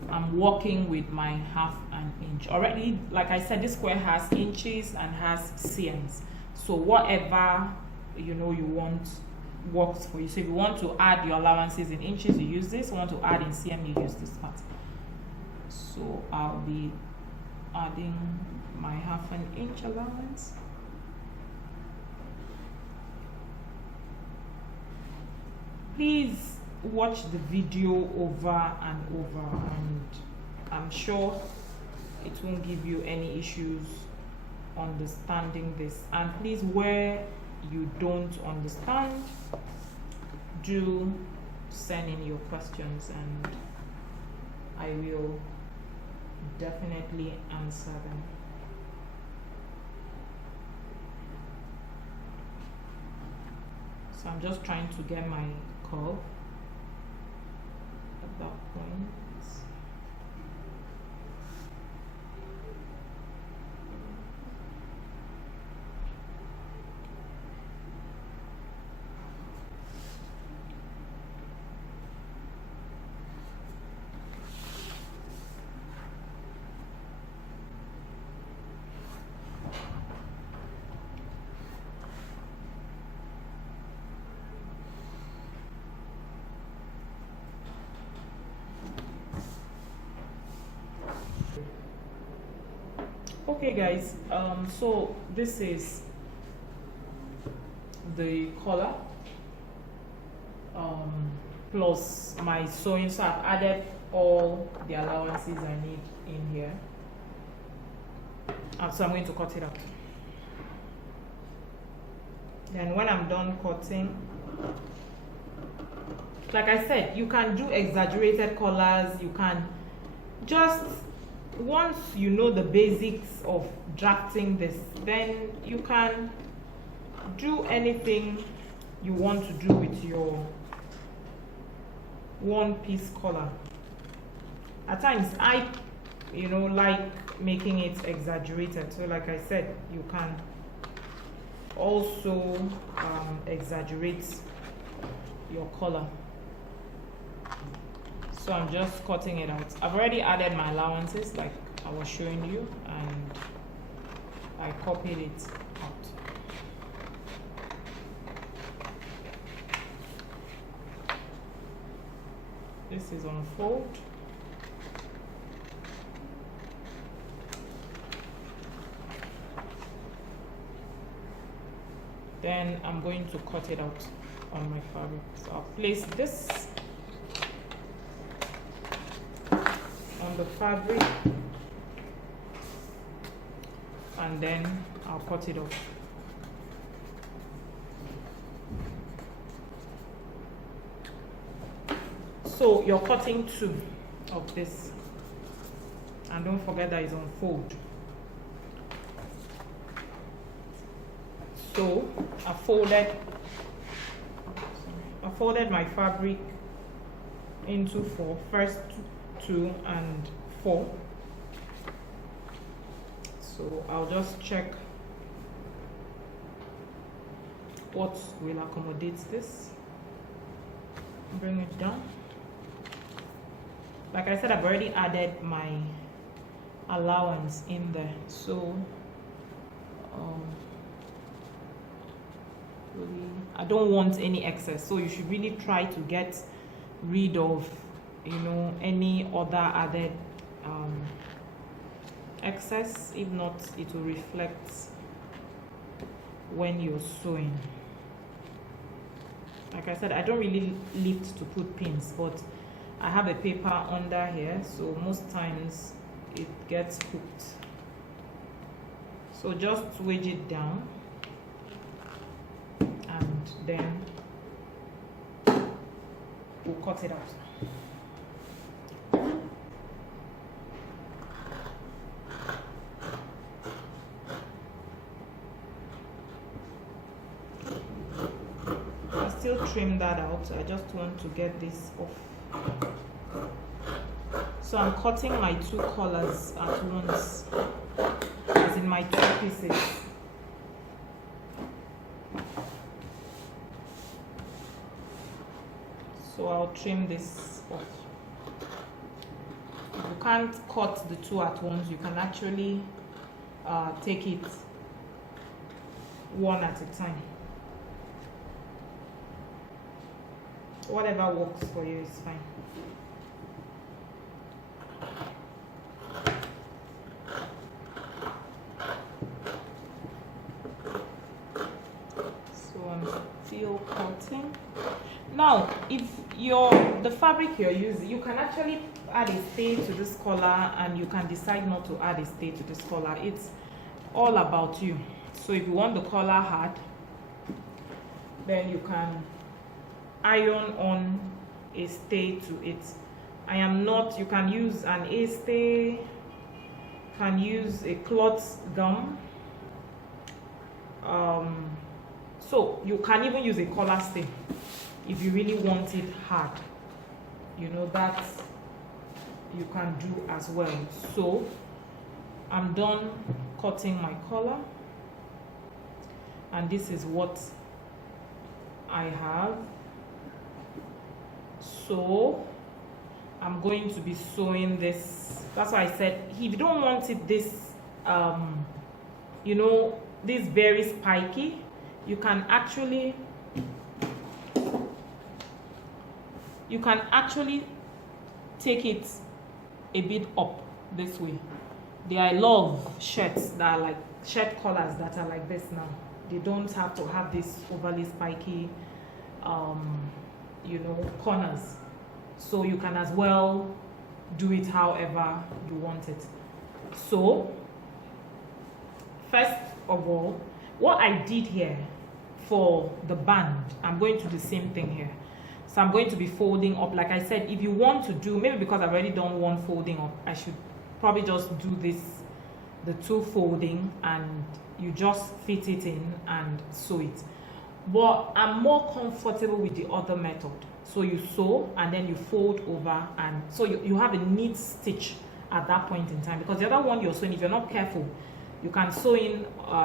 I'm working with my 1/2 inch. Already, like I said, this square has inches and has cms. So whatever you want works for you. So if you want to add your allowances in inches, you use this. If you want to add in cm, you use this part. So I'll be adding my 1/2 inch allowance. Please watch the video over and over, and I'm sure it won't give you any issues understanding this. And please, where you don't understand, do send in your questions and I will definitely answer them. So I'm just trying to get my curve at that point. Okay guys, so this is the collar plus my sewing. So I've added all the allowances I need in here, so I'm going to cut it out. Then when I'm done cutting, like I said, you can do exaggerated collars. You can just, once you know the basics of drafting this, then you can do anything you want to do with your one-piece collar. At times I like making it exaggerated, so like I said, you can also exaggerate your collar. So I'm just cutting it out. I've already added my allowances like I was showing you, and I copied it out. This is on fold. Then I'm going to cut it out on my fabric. So I'll place this on the fabric and then I'll cut it off. So you're cutting 2 of this, and don't forget that it's on fold. So I folded my fabric into 4, first 2 and 4. So I'll just check what will accommodate this. Bring it down. Like I said, I've already added my allowance in there, so I don't want any excess. So you should really try to get rid of any other added excess. If not, it will reflect when you're sewing. Like I said, I don't really lift to put pins, but I have a paper under here, so most times it gets hooked. So just wedge it down and then we'll cut it out. I still trim that out. I just want to get this off. So I'm cutting my 2 collars at once, as in my 2 pieces. So I'll trim this off. If you can't cut the 2 at once, you can actually take it one at a time. Whatever works for you is fine. So I'm still cutting. Now, if the fabric you're using, you can actually add a stay to this collar, and you can decide not to add a stay to this collar. It's all about you. So if you want the collar hard, then you can iron on a stay to it. You can use an A stay, can use a cloth gum. So you can even use a collar stay if you really want it hard. You know, that you can do as well. So I'm done cutting my collar, and this is what I have. So I'm going to be sewing this. That's why I said, if you don't want it this you know, this very spiky, you can actually take it a bit up this way. I love shirts that are like shirt collars that are like this now. They don't have to have this overly spiky you know, corners. So you can as well do it however you want it. So first of all, what I did here for the band, I'm going to do the same thing here. So I'm going to be folding up. Like I said, if you want to do, maybe because I've already done one folding up, I should probably just do this, the 2 folding, and you just fit it in and sew it. But I'm more comfortable with the other method. So you sew and then you fold over, and so you have a neat stitch at that point in time. Because the other one you're sewing, if you're not careful, you can sew in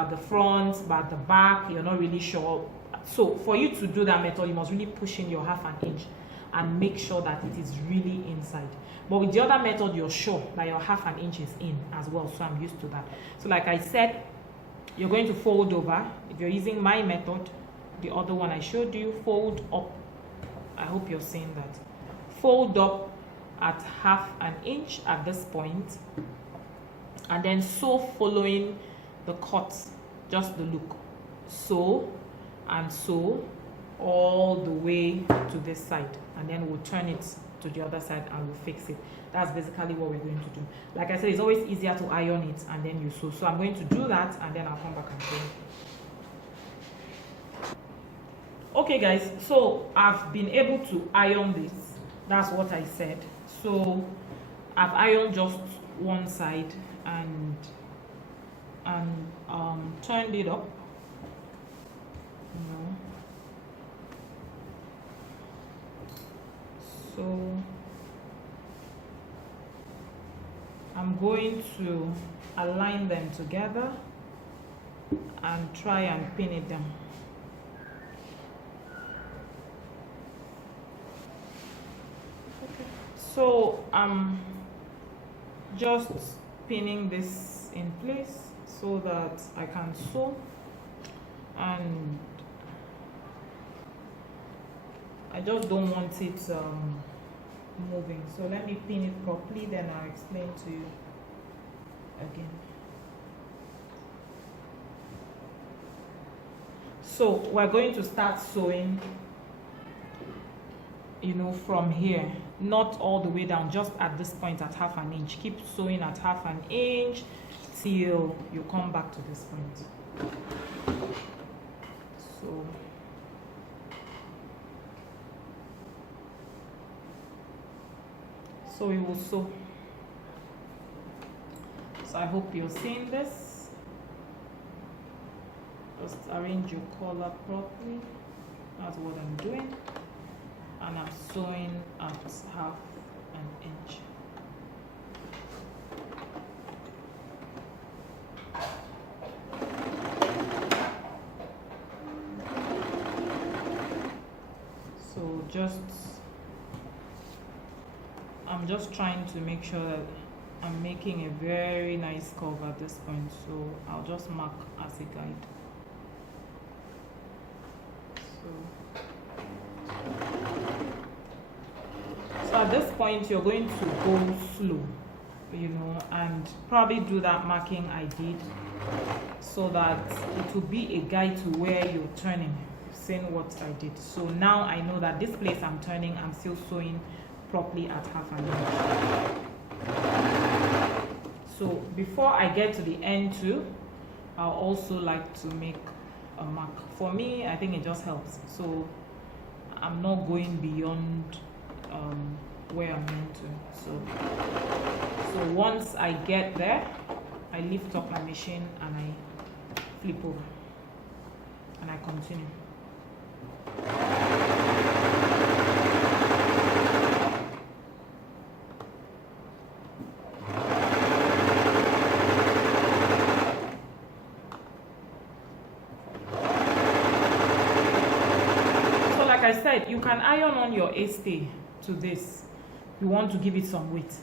the front, but the back you're not really sure. So for you to do that method, you must really push in your 1/2 inch and make sure that it is really inside. But with the other method, you're sure that your 1/2 inch is in as well. So I'm used to that. So like I said, you're going to fold over. If you're using my method, the other one I showed you, fold up. I hope you're seeing that. Fold up at 1/2 inch at this point, and then sew following the cut, just the look. Sew and sew all the way to this side, and then we'll turn it to the other side and we'll fix it. That's basically what we're going to do. Like I said, it's always easier to iron it and then you sew. So I'm going to do that, and then I'll come back and show you. Okay guys, so I've been able to iron this. That's what I said. So I've ironed just one side and turned it up, you know. So I'm going to align them together and try and pin it down. So I'm just pinning this in place so that I can sew, and I just don't want it moving. So let me pin it properly, then I'll explain to you again. So we're going to start sewing, you know, from here, not all the way down, just at this point at 1/2 inch. Keep sewing at 1/2 inch till you come back to this point. So we will sew. So I hope you're seeing this. Just arrange your collar properly. That's what I'm doing. And I'm sewing at 1/2 inch. I'm just trying to make sure that I'm making a very nice curve at this point, so I'll just mark as a guide. So at this point you're going to go slow, you know, and probably do that marking I did, so that it will be a guide to where you're turning, seeing what I did. So now I know that this place I'm turning, I'm still sewing properly at 1/2 inch. So before I get to the end too, I'll also like to make a mark. For me, I think it just helps, so I'm not going beyond where I'm meant to. So once I get there, I lift up my machine and I flip over and I continue. So like I said, you can iron on your A-stay to this. You want to give it some weight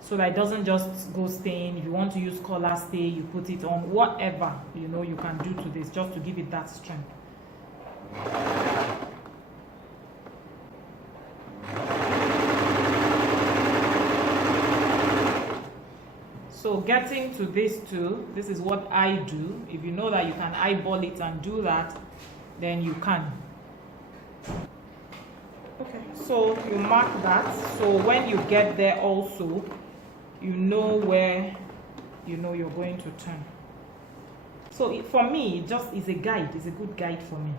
so that it doesn't just go stain. If you want to use collar stay, you put it on, whatever, you know, you can do to this just to give it that strength. So getting to this too, this is what I do. If you know that you can eyeball it and do that, then you can. Okay, so you mark that, so when you get there also, you know where, you know, you're going to turn. So for me, it just is a guide, it's a good guide for me.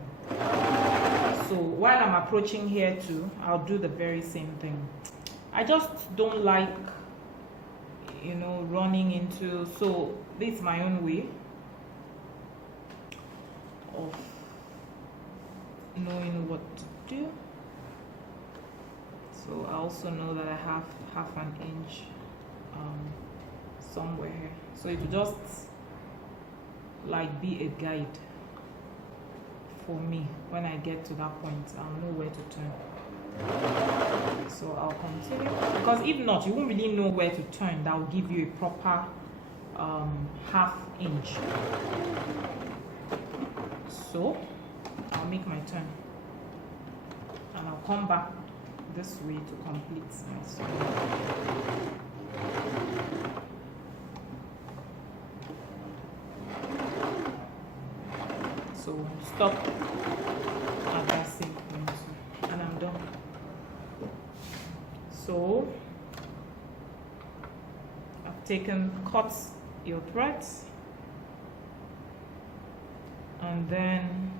So while I'm approaching here too, I'll do the very same thing. I just don't like, you know, running into, so this is my own way of knowing what to do. So I also know that I have 1/2 inch somewhere here. So it will just like be a guide for me. When I get to that point, I'll know where to turn. So I'll continue, because if not, you won't really know where to turn. That will give you a proper 1/2 inch. So I'll make my turn and I'll come back this way to complete my sewing. So stop at that same point and I'm done. So I've cut your threads, and then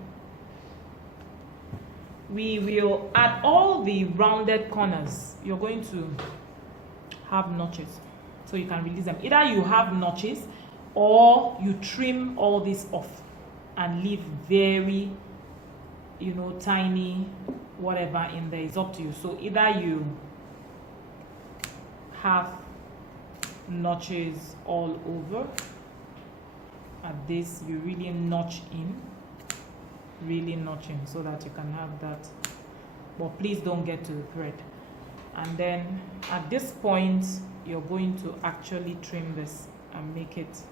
we will, at all the rounded corners, you're going to have notches, so you can release them. Either you have notches or you trim all this off and leave very, you know, tiny whatever in there. It's up to you. So either you have notches all over, at this you really notch in, really notching, so that you can have that, but please don't get to the thread. And then at this point you're going to actually trim this and make it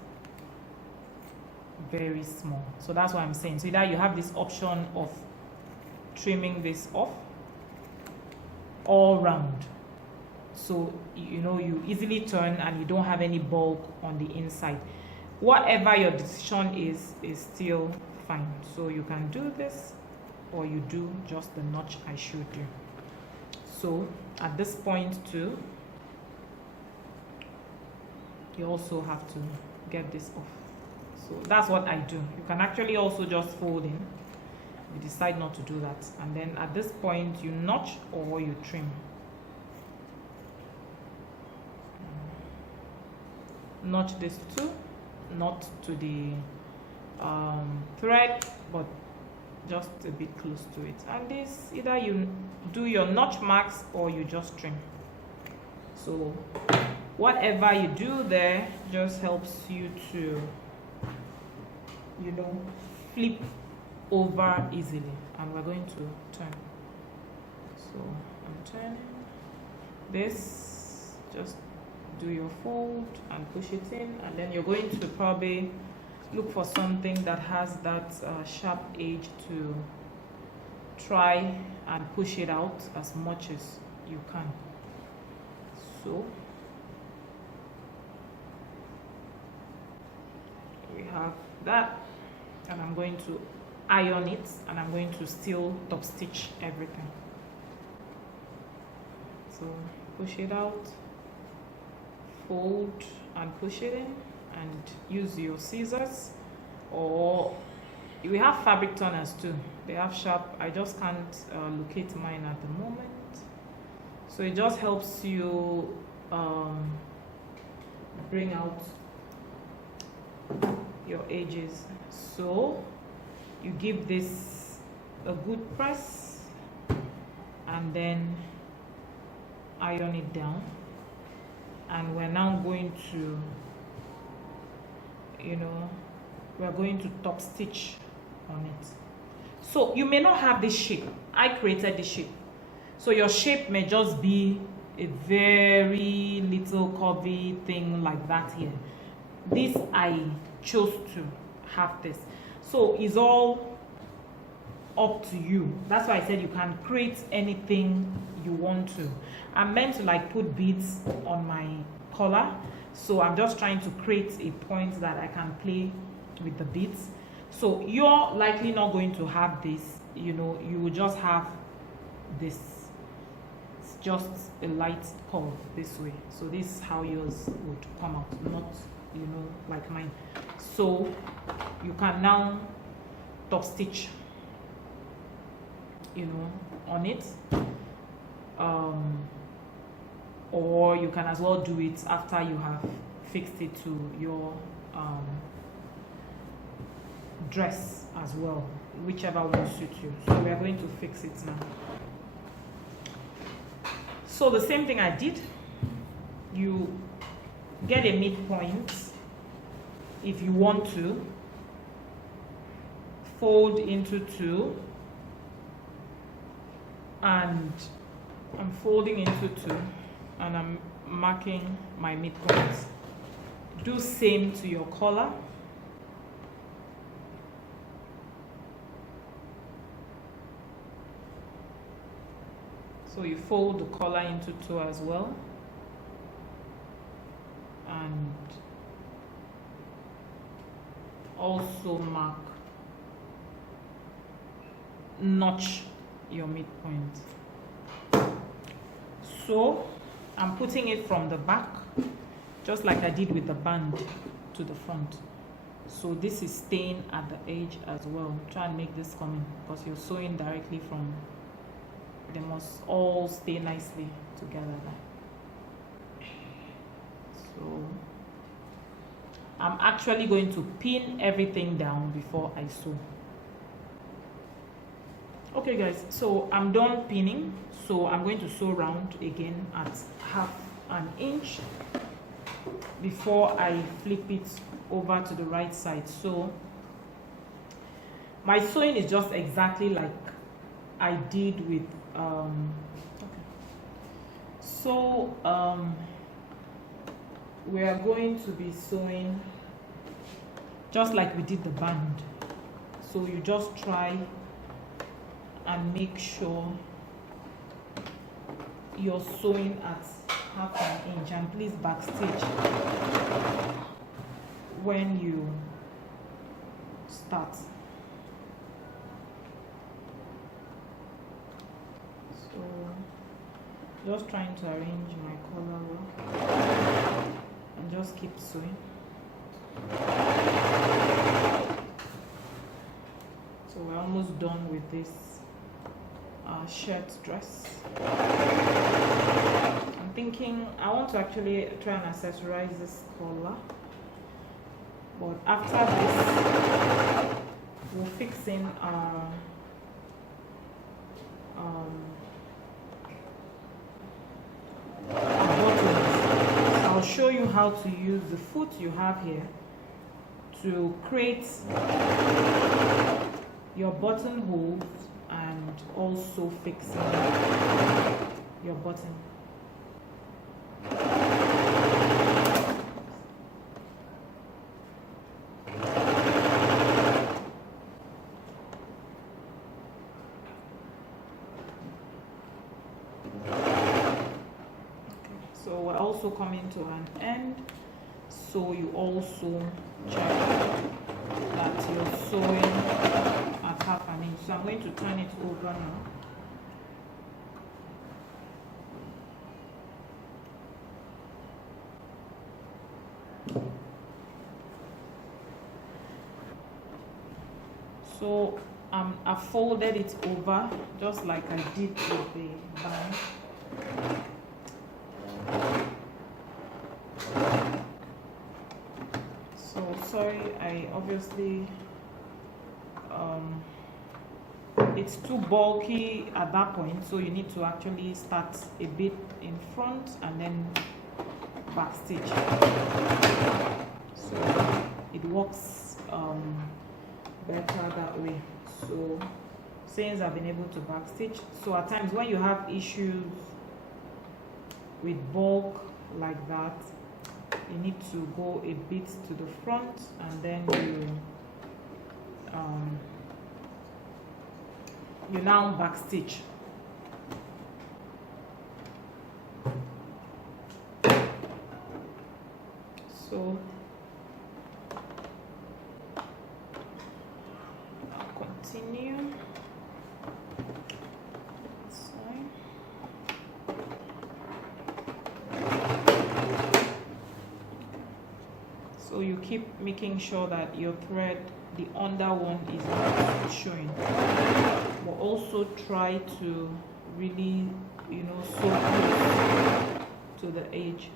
very small. So that's what I'm saying. So either you have this option of trimming this off all round, so you know you easily turn and you don't have any bulk on the inside. Whatever your decision is still fine. So you can do this, or you do just the notch I showed you. So at this point too, you also have to get this off. So that's what I do. You can actually also just fold in. You decide not to do that, and then at this point you notch or you trim. Notch this too, not to the thread, but just a bit close to it. And this, either you do your notch marks or you just trim. So whatever you do there just helps you to, you know, flip over easily. And we're going to turn. So I'm turning this, just do your fold and push it in, and then you're going to probably look for something that has that sharp edge to try and push it out as much as you can. So we have that, and I'm going to iron it, and I'm going to still top stitch everything. So push it out, fold and push it in, and use your scissors, or we have fabric turners too. They have sharp. I just can't locate mine at the moment. So it just helps you bring out your edges. So you give this a good press and then iron it down, and we're now going to, we're going to top stitch on it. So you may not have this shape. I created this shape, so your shape may just be a very little curvy thing like that here. This, I chose to have this, so it's all up to you. That's why I said you can create anything you want to. I'm meant to like put beads on my collar, so I'm just trying to create a point that I can play with the beads. So you're likely not going to have this, you will just have this. It's just a light curve this way. So this is how yours would come out, not like mine. So you can now top stitch on it, or you can as well do it after you have fixed it to your dress as well, whichever one suits you. So we are going to fix it now. So the same thing I did, you get a midpoint. If you want to fold into two, and I'm folding into two, and I'm marking my midpoints. Do same to your collar. So you fold the collar into two as well, and also notch your midpoint. So I'm putting it from the back, just like I did with the band, to the front. So this is staying at the edge as well. Try and make this come in, because you're sewing directly from, they must all stay nicely together. So I'm actually going to pin everything down before I sew. Okay guys, so I'm done pinning. So I'm going to sew round again at 1/2 inch before I flip it over to the right side. So my sewing is just exactly like I did with we are going to be sewing just like we did the band. So you just try and make sure you're sewing at 1/2 inch, and please backstitch when you start. So just trying to arrange my collar well, and just keep sewing. So we're almost done with this shirt dress. I'm thinking I want to actually try and accessorize this collar, but after this we'll fix in our buttons. So I'll show you how to use the foot you have here to create your buttonholes and and also fixing your button. So we're also coming to an end, so you also check that you're sewing at half an inch. So I'm going to turn it over now. So I folded it over just like I did with the band. So sorry, I obviously it's too bulky at that point, so you need to actually start a bit in front and then back stitch, so it works better that way. So since I've been able to back stitch, so at times when you have issues with bulk like that, you need to go a bit to the front and then you now back stitch. So I'll continue. So you keep making sure that your thread, the under one, is not showing, but also try to really, sew close to the edge.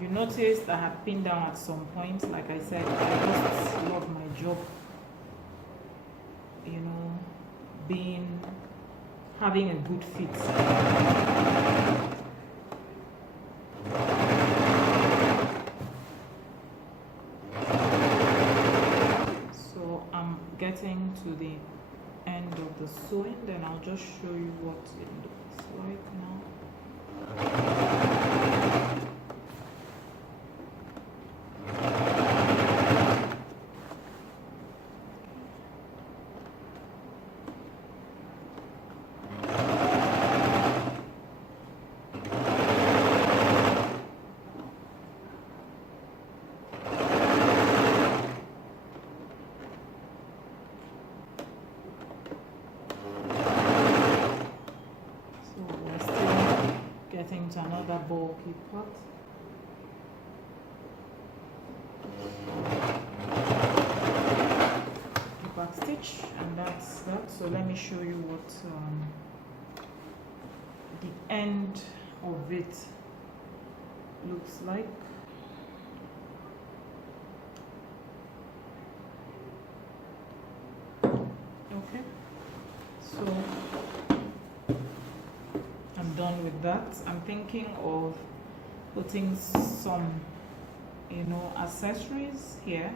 You noticed I had pinned down at some point. Like I said, I just love my job, having a good fit. Getting to the end of the sewing, then I'll just show you what it looks like now. To another bulky part. Back stitch, and that's that. So let me show you what the end of it looks like. Okay, so I'm done with that. I'm thinking of putting some, accessories here.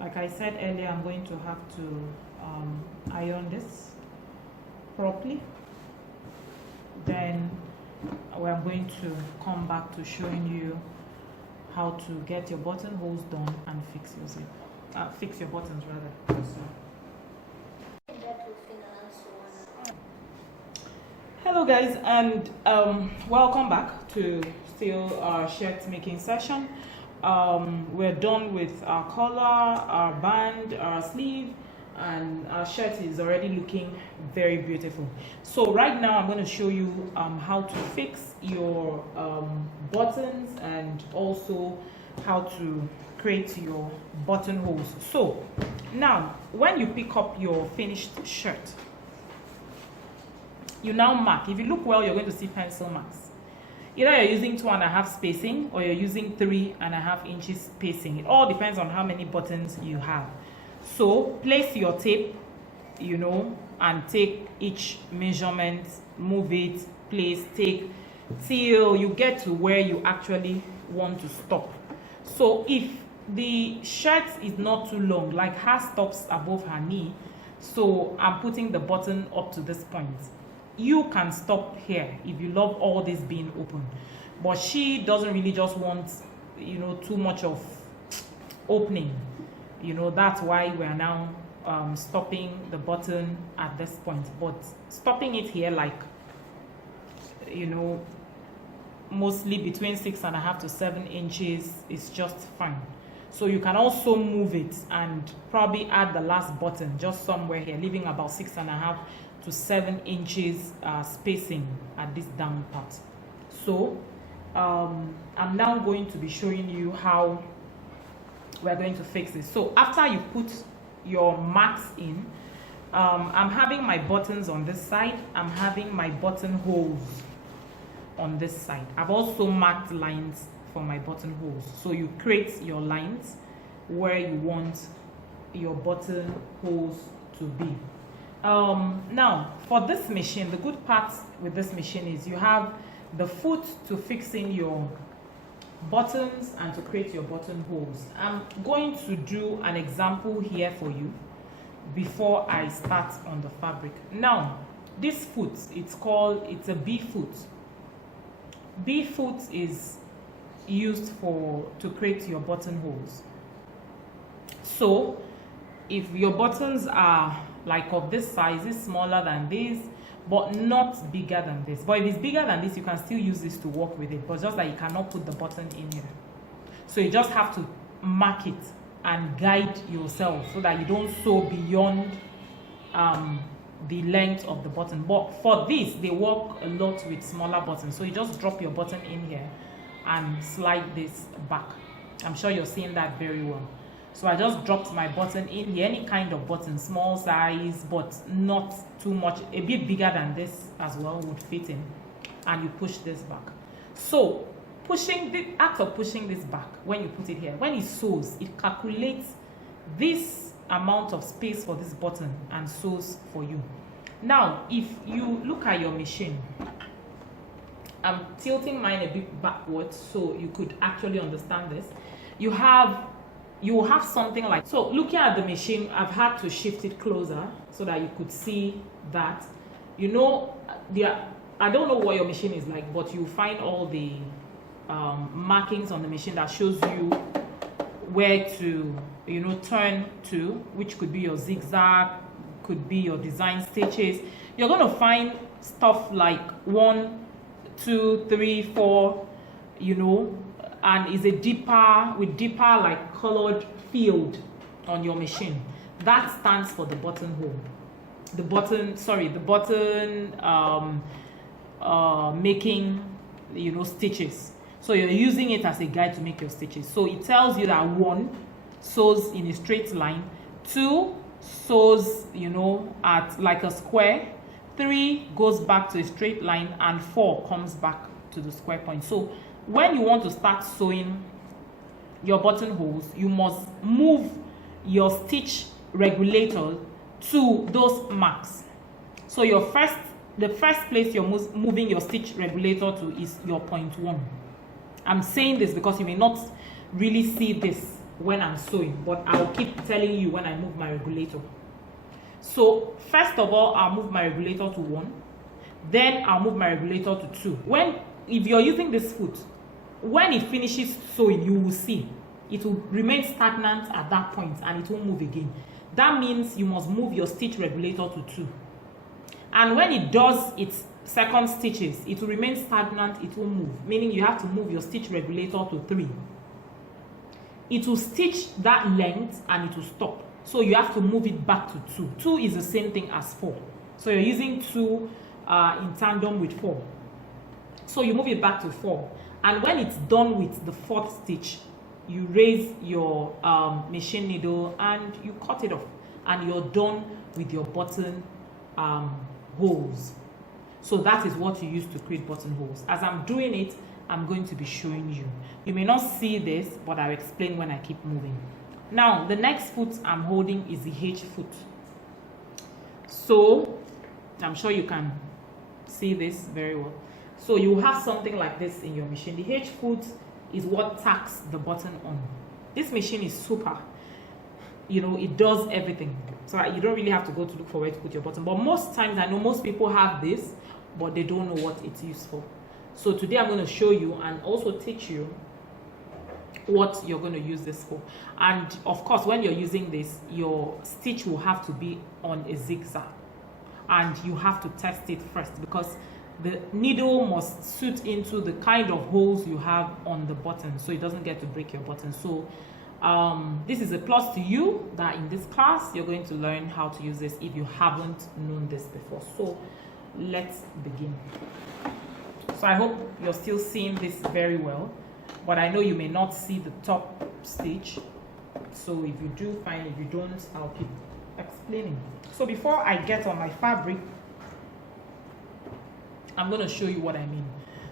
Like I said earlier, I'm going to have to iron this properly. Then we're going to come back to showing you how to get your buttonholes done and fix your zip. Fix your buttons rather. So. Hello guys, and welcome back to still our shirt making session. We're done with our collar, our band, our sleeve, and our shirt is already looking very beautiful. So right now I'm going to show you how to fix your buttons and also how to create your buttonholes. So now when you pick up your finished shirt, you now mark. If you look well, you're going to see pencil marks. Either you're using 2.5 spacing or you're using 3.5 inches spacing. It all depends on how many buttons you have. So place your tape, and take each measurement, move it, place, take, till you get to where you actually want to stop. So if the shirt is not too long, like her stops above her knee, so I'm putting the button up to this point. You can stop here if you love all this being open, but she doesn't really just want, you know, too much of opening, you know. That's why we're now stopping the button at this point, but stopping it here, like, you know, mostly between 6.5 to 7 inches is just fine. So you can also move it and probably add the last button just somewhere here, leaving about 6.5 to 7 inches spacing at this down part. So I'm now going to be showing you how we're going to fix it. So after you put your marks in, I'm having my buttons on this side, I'm having my buttonholes on this side. I've also marked lines for my buttonholes. So you create your lines where you want your buttonholes to be. Now for this machine, the good part with this machine is you have the foot to fix in your buttons and to create your buttonholes. I'm going to do an example here for you before I start on the fabric. Now this foot, it's a B foot. B foot is used to create your buttonholes. So if your buttons are like of this size, is smaller than this but not bigger than this, but if it's bigger than this, you can still use this to work with it, but just that you cannot put the button in here. So you just have to mark it and guide yourself so that you don't sew beyond the length of the button. But for this, they work a lot with smaller buttons, so you just drop your button in here and slide this back. I'm sure you're seeing that very well. So I just dropped my button in here, any kind of button, small size but not too much, a bit bigger than this as well would fit in, and you push this back. So pushing the act of pushing this back, when you put it here, when it sews, it calculates this amount of space for this button and sews for you. Now if you look at your machine, I'm tilting mine a bit backwards so you could actually understand this. You will have something like, so looking at the machine, I've had to shift it closer so that you could see that, you know, I don't know what your machine is like, but you find all the markings on the machine that shows you where to, you know, turn to, which could be your zigzag, could be your design stitches. You're going to find stuff like 1, 2, 3, 4, you know, and is a deeper like colored field on your machine. That stands for the buttonhole. The button making, you know, stitches. So you're using it as a guide to make your stitches. So it tells you that 1 sews in a straight line, 2 sews, you know, at like a square, 3 goes back to a straight line, and 4 comes back to the square point. So when you want to start sewing your buttonholes, you must move your stitch regulator to those marks. So the first place you're moving your stitch regulator to is your point 1. I'm saying this because you may not really see this when I'm sewing, but I'll keep telling you when I move my regulator. So first of all, I'll move my regulator to 1, then I'll move my regulator to 2. If you're using this foot, when it finishes sewing, you will see it will remain stagnant at that point and it won't move again. That means you must move your stitch regulator to 2. And when it does its second stitches, it will remain stagnant, it won't move, meaning you have to move your stitch regulator to 3. It will stitch that length and it will stop. So you have to move it back to 2. 2 is the same thing as 4. So you're using 2 in tandem with 4. So you move it back to 4. And when it's done with the 4th stitch, you raise your machine needle and you cut it off, and you're done with your button holes. So that is what you use to create buttonholes. As I'm doing it, I'm going to be showing you. You may not see this, but I'll explain when I keep moving. Now, the next foot I'm holding is the H foot. So, I'm sure you can see this very well. So you have something like this in your machine. The H foot is what tacks the button on. This machine is super, you know, it does everything, so that you don't really have to go to look for where to put your button. But most times I know most people have this, but they don't know what it's used for. So today I'm going to show you and also teach you what you're going to use this for. And of course, when you're using this, your stitch will have to be on a zigzag, and you have to test it first, because the needle must suit into the kind of holes you have on the button, so it doesn't get to break your button. So this is a plus to you, that in this class you're going to learn how to use this if you haven't known this before. So let's begin. So I hope you're still seeing this very well, but I know you may not see the top stitch, so if you do, fine. If you don't, I'll keep explaining. So before I get on my fabric, I'm going to show you what I mean.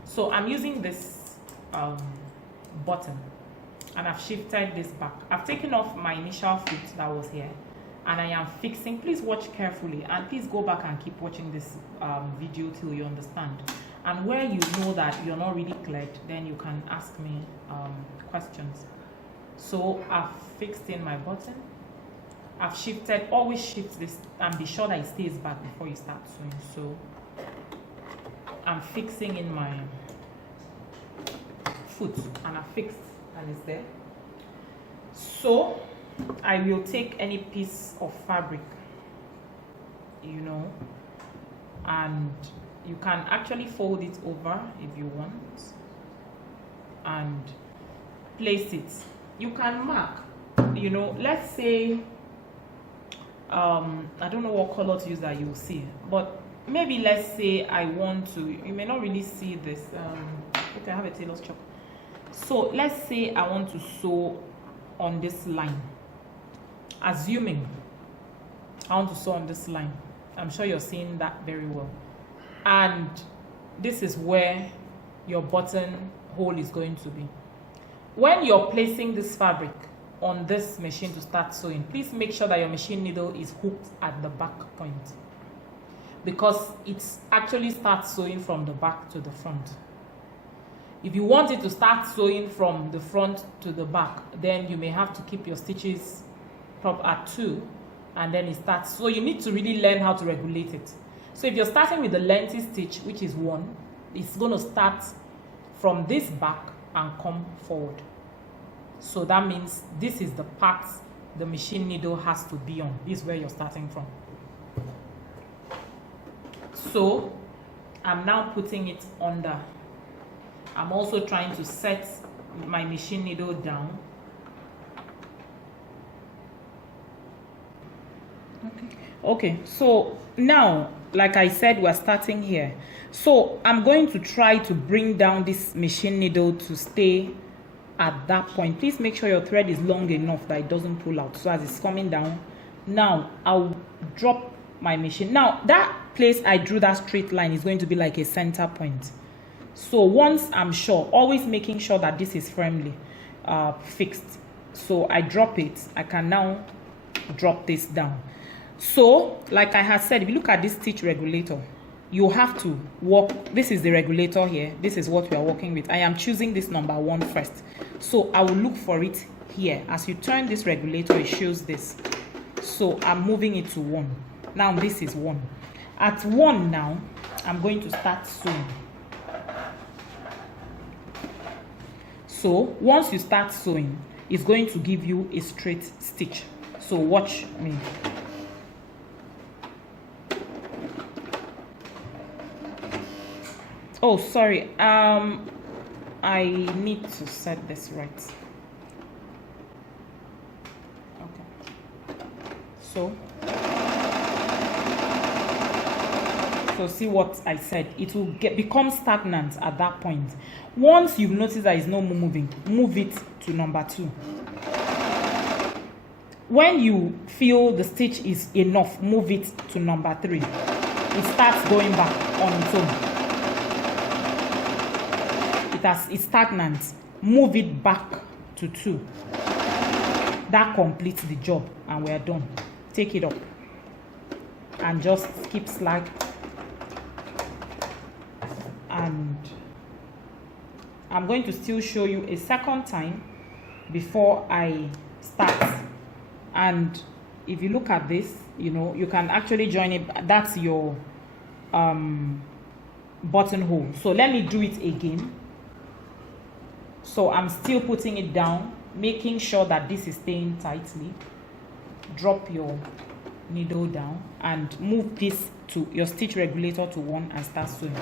So I'm using this button, and I've shifted this back. I've taken off my initial foot that was here, and I am fixing. Please watch carefully, and please go back and keep watching this video till you understand. And where you know that you're not really cleared, then you can ask me questions. So I've fixed in my button. I've shifted. Always shift this and be sure that it stays back before you start sewing. So I'm fixing in my foot, and I fixed, and it's there. So I will take any piece of fabric, you know, and you can actually fold it over if you want and place it. You can mark, you know, let's say I don't know what color to use that you'll see, but maybe let's say I want to, you may not really see this. Okay, I have a tailor's chalk. So let's say I want to sew on this line. Assuming I want to sew on this line, I'm sure you're seeing that very well. And this is where your button hole is going to be. When you're placing this fabric on this machine to start sewing, please make sure that your machine needle is hooked at the back point, because it actually starts sewing from the back to the front. If you want it to start sewing from the front to the back, then you may have to keep your stitches propped at 2, and then it starts. So you need to really learn how to regulate it. So if you're starting with the lengthy stitch, which is 1, it's going to start from this back and come forward. So that means this is the part the machine needle has to be on. This is where you're starting from. So I'm now putting it under. I'm also trying to set my machine needle down. Okay, so now, like I said, we're starting here. So I'm going to try to bring down this machine needle to stay at that point. Please make sure your thread is long enough that it doesn't pull out. So as it's coming down, now I'll drop my machine. Now that place I drew that straight line is going to be like a center point. So once I'm sure, always making sure that this is firmly fixed. So I drop it. I can now drop this down. So like I had said, if you look at this stitch regulator, you have to work. This is the regulator here. This is what we are working with. I am choosing this number 1 first. So I will look for it here. As you turn this regulator, it shows this. So I'm moving it to 1. Now this is 1. At 1 now, I'm going to start sewing. So once you start sewing, it's going to give you a straight stitch. So watch me. Oh, sorry. I need to set this right. Okay. So see what I said. It will become stagnant at that point. Once you've noticed that it's not moving, move it to number 2. When you feel the stitch is enough, move it to number 3. It starts going back on its own. It's stagnant. Move it back to 2. That completes the job, and we are done. Take it up and just keep slack. And I'm going to still show you a second time before I start. And if you look at this, you know, you can actually join it. That's your buttonhole. So let me do it again. So I'm still putting it down, making sure that this is staying tightly. Drop your needle down and move this to your stitch regulator to 1 and start sewing.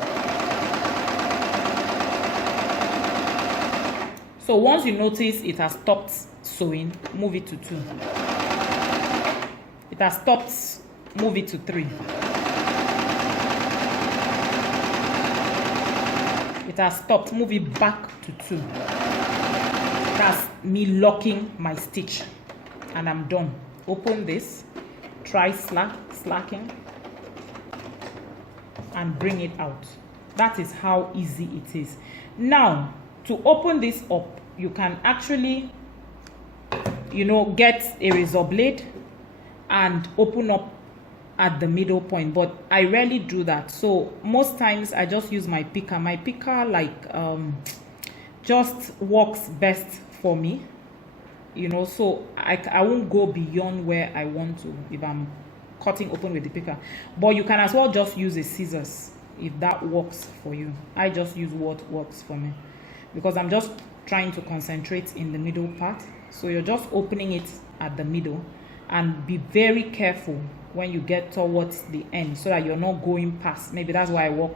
So once you notice it has stopped sewing, move it to 2. It has stopped, move it to 3. It has stopped, move it back to 2. That's me locking my stitch, and I'm done. Open this, try slacking, and bring it out. That is how easy it is. Now, to open this up, you can actually, you know, get a razor blade and open up at the middle point, but I rarely do that. So most times I just use my picker. My picker just works best for me, you know, so I won't go beyond where I want to if I'm cutting open with the picker. But you can as well just use a scissors if that works for you. I just use what works for me because I'm just trying to concentrate in the middle part. So you're just opening it at the middle, and be very careful when you get towards the end so that you're not going past. Maybe that's why I work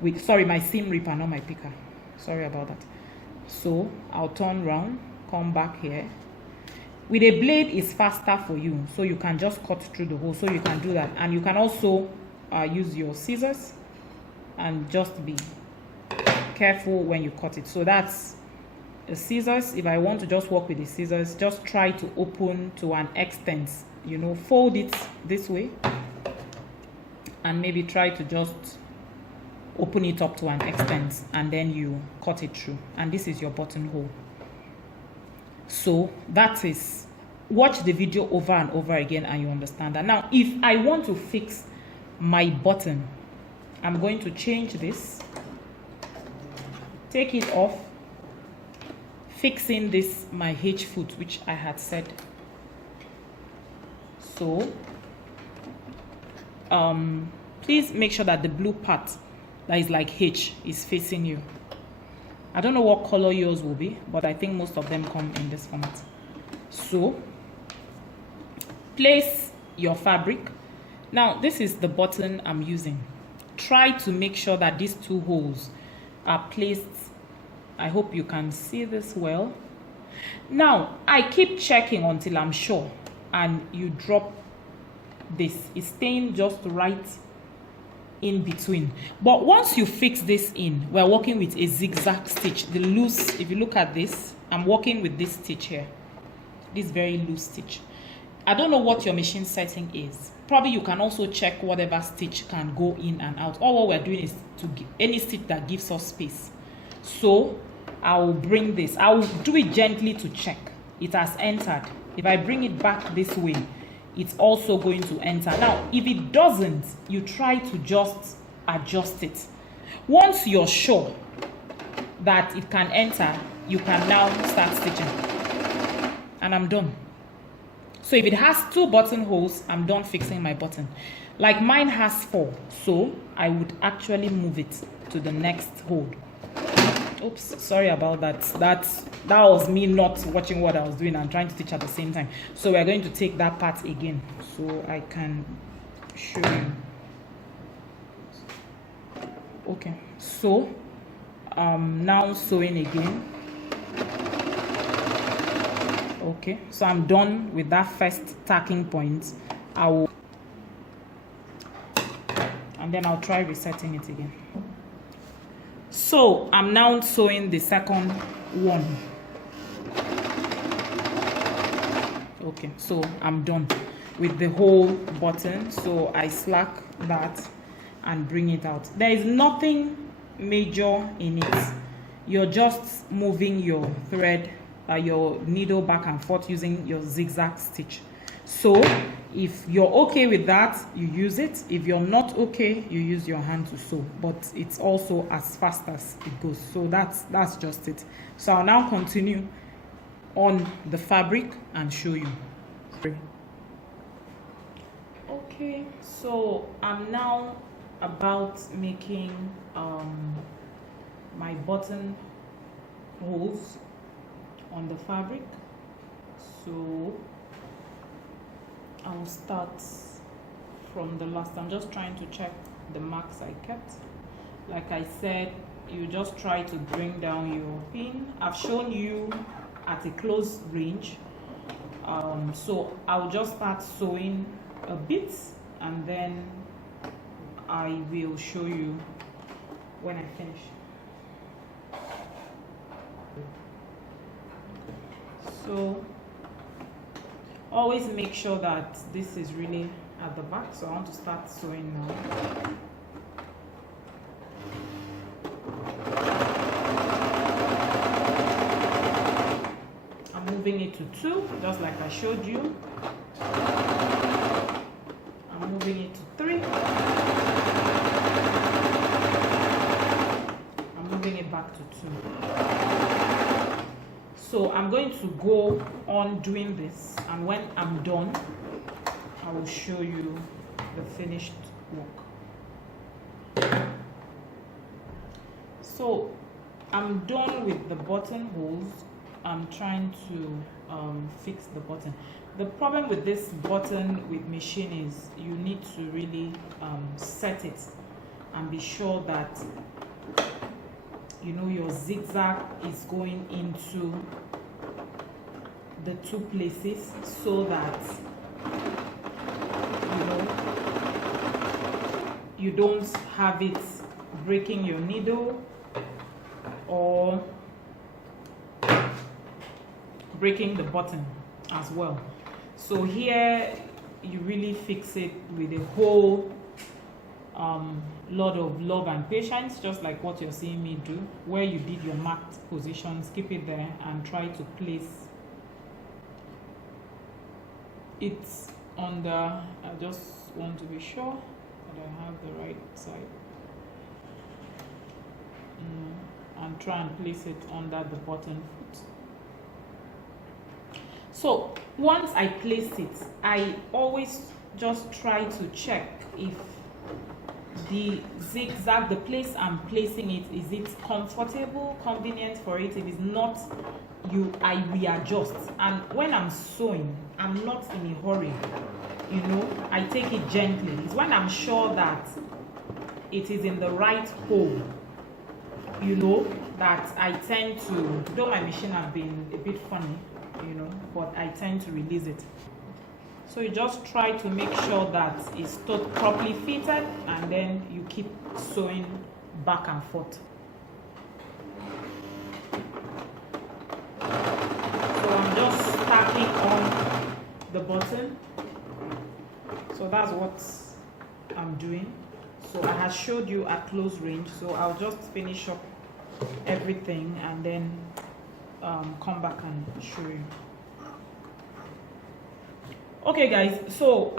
with, sorry, my seam ripper, not my picker. Sorry about that. So I'll turn around, come back here. With a blade is faster for you, so you can just cut through the hole. So you can do that, and you can also use your scissors and just be careful when you cut it. So that's the scissors. If I want to just work with the scissors, just try to open to an extent, you know, fold it this way and maybe try to just open it up to an extent, and then you cut it through, and this is your buttonhole. So that is, watch the video over and over again and you understand that. Now if I want to fix my button, I'm going to change this, take it off, fixing this my H foot which I had said. So please make sure that the blue part that is like H is facing you. I don't know what color yours will be, but I think most of them come in this format. So place your fabric. Now this is the button I'm using. Try to make sure that these 2 holes are placed. I hope you can see this well. Now I keep checking until I'm sure, and you drop this. It's staying just right in between. But once you fix this in, we're working with a zigzag stitch. The loose, if you look at this, I'm working with this stitch here, this very loose stitch. I don't know what your machine setting is. Probably you can also check whatever stitch can go in and out. All what we're doing is to give any stitch that gives us space. So I'll bring this, I'll do it gently to check it has entered. If I bring it back this way, it's also going to enter. Now if it doesn't, you try to just adjust it. Once you're sure that it can enter, you can now start stitching, and I'm done. So if it has 2 buttonholes, I'm done fixing my button. Like mine has 4, so I would actually move it to the next hole. Oops, sorry about that. That was me not watching what I was doing and trying to stitch at the same time. So we're going to take that part again so I can show you. Okay, so now sewing again. Okay, so I'm done with that first tacking point. And then I'll try resetting it again. So I'm now sewing the second one. Okay, so I'm done with the whole button. So I slack that and bring it out. There is nothing major in it. You're just moving your thread, your needle back and forth using your zigzag stitch. So if you're okay with that, you use it. If you're not okay, you use your hand to sew, but it's also as fast as it goes. So that's just it. So I'll now continue on the fabric and show you. 3. Okay, so I'm now about making my button holes on the fabric. So I'll start from the last. I'm just trying to check the marks I kept. Like I said, you just try to bring down your pin. I've shown you at a close range, so I'll just start sewing a bit and then I will show you when I finish. So always make sure that this is really at the back, so I want to start sewing now. I'm moving it to 2, just like I showed you. I'm moving it to 3. I'm moving it back to 2. So I'm going to go on doing this, and when I'm done, I will show you the finished work. So I'm done with the buttonholes. I'm trying to fix the button. The problem with this button with machine is you need to really set it and be sure that you know your zigzag is going into the 2 places, so that you know you don't have it breaking your needle or breaking the button as well. So here you really fix it with a whole lot of love and patience, just like what you're seeing me do, where you did your marked positions. Keep it there and try to place it on the, I just want to be sure that I have the right side, and try and place it under the button foot. So once I place it, I always just try to check if the zigzag, the place I'm placing it, is it comfortable, convenient for it? If it's not, I readjust. And when I'm sewing, I'm not in a hurry, you know, I take it gently. It's when I'm sure that it is in the right hole, you know, that I tend to, though my machine has been a bit funny, you know, but I tend to release it. So you just try to make sure that it's properly fitted, and then you keep sewing back and forth. So I'm just stacking on the button. So that's what I'm doing. So I have showed you at close range, so I'll just finish up everything and then come back and show you. Okay guys, so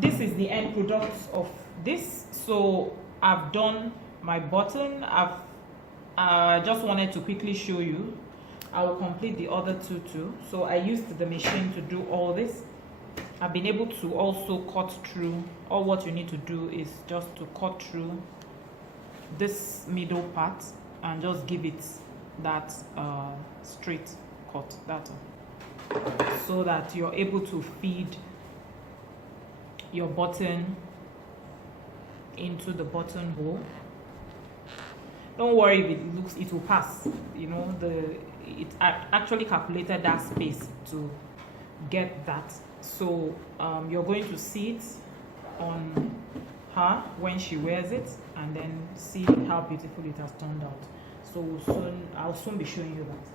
this is the end product of this. So I've done my button. I've just wanted to quickly show you. I will complete the other 2 too. So I used the machine to do all this. I've been able to also cut through. All what you need to do is just to cut through this middle part and just give it that straight cut, that one, so that you're able to feed your button into the buttonhole. Don't worry if it looks, it will pass, you know, it actually calculated that space to get that. So you're going to see it on her when she wears it, and then see how beautiful it has turned out. So I'll soon be showing you that.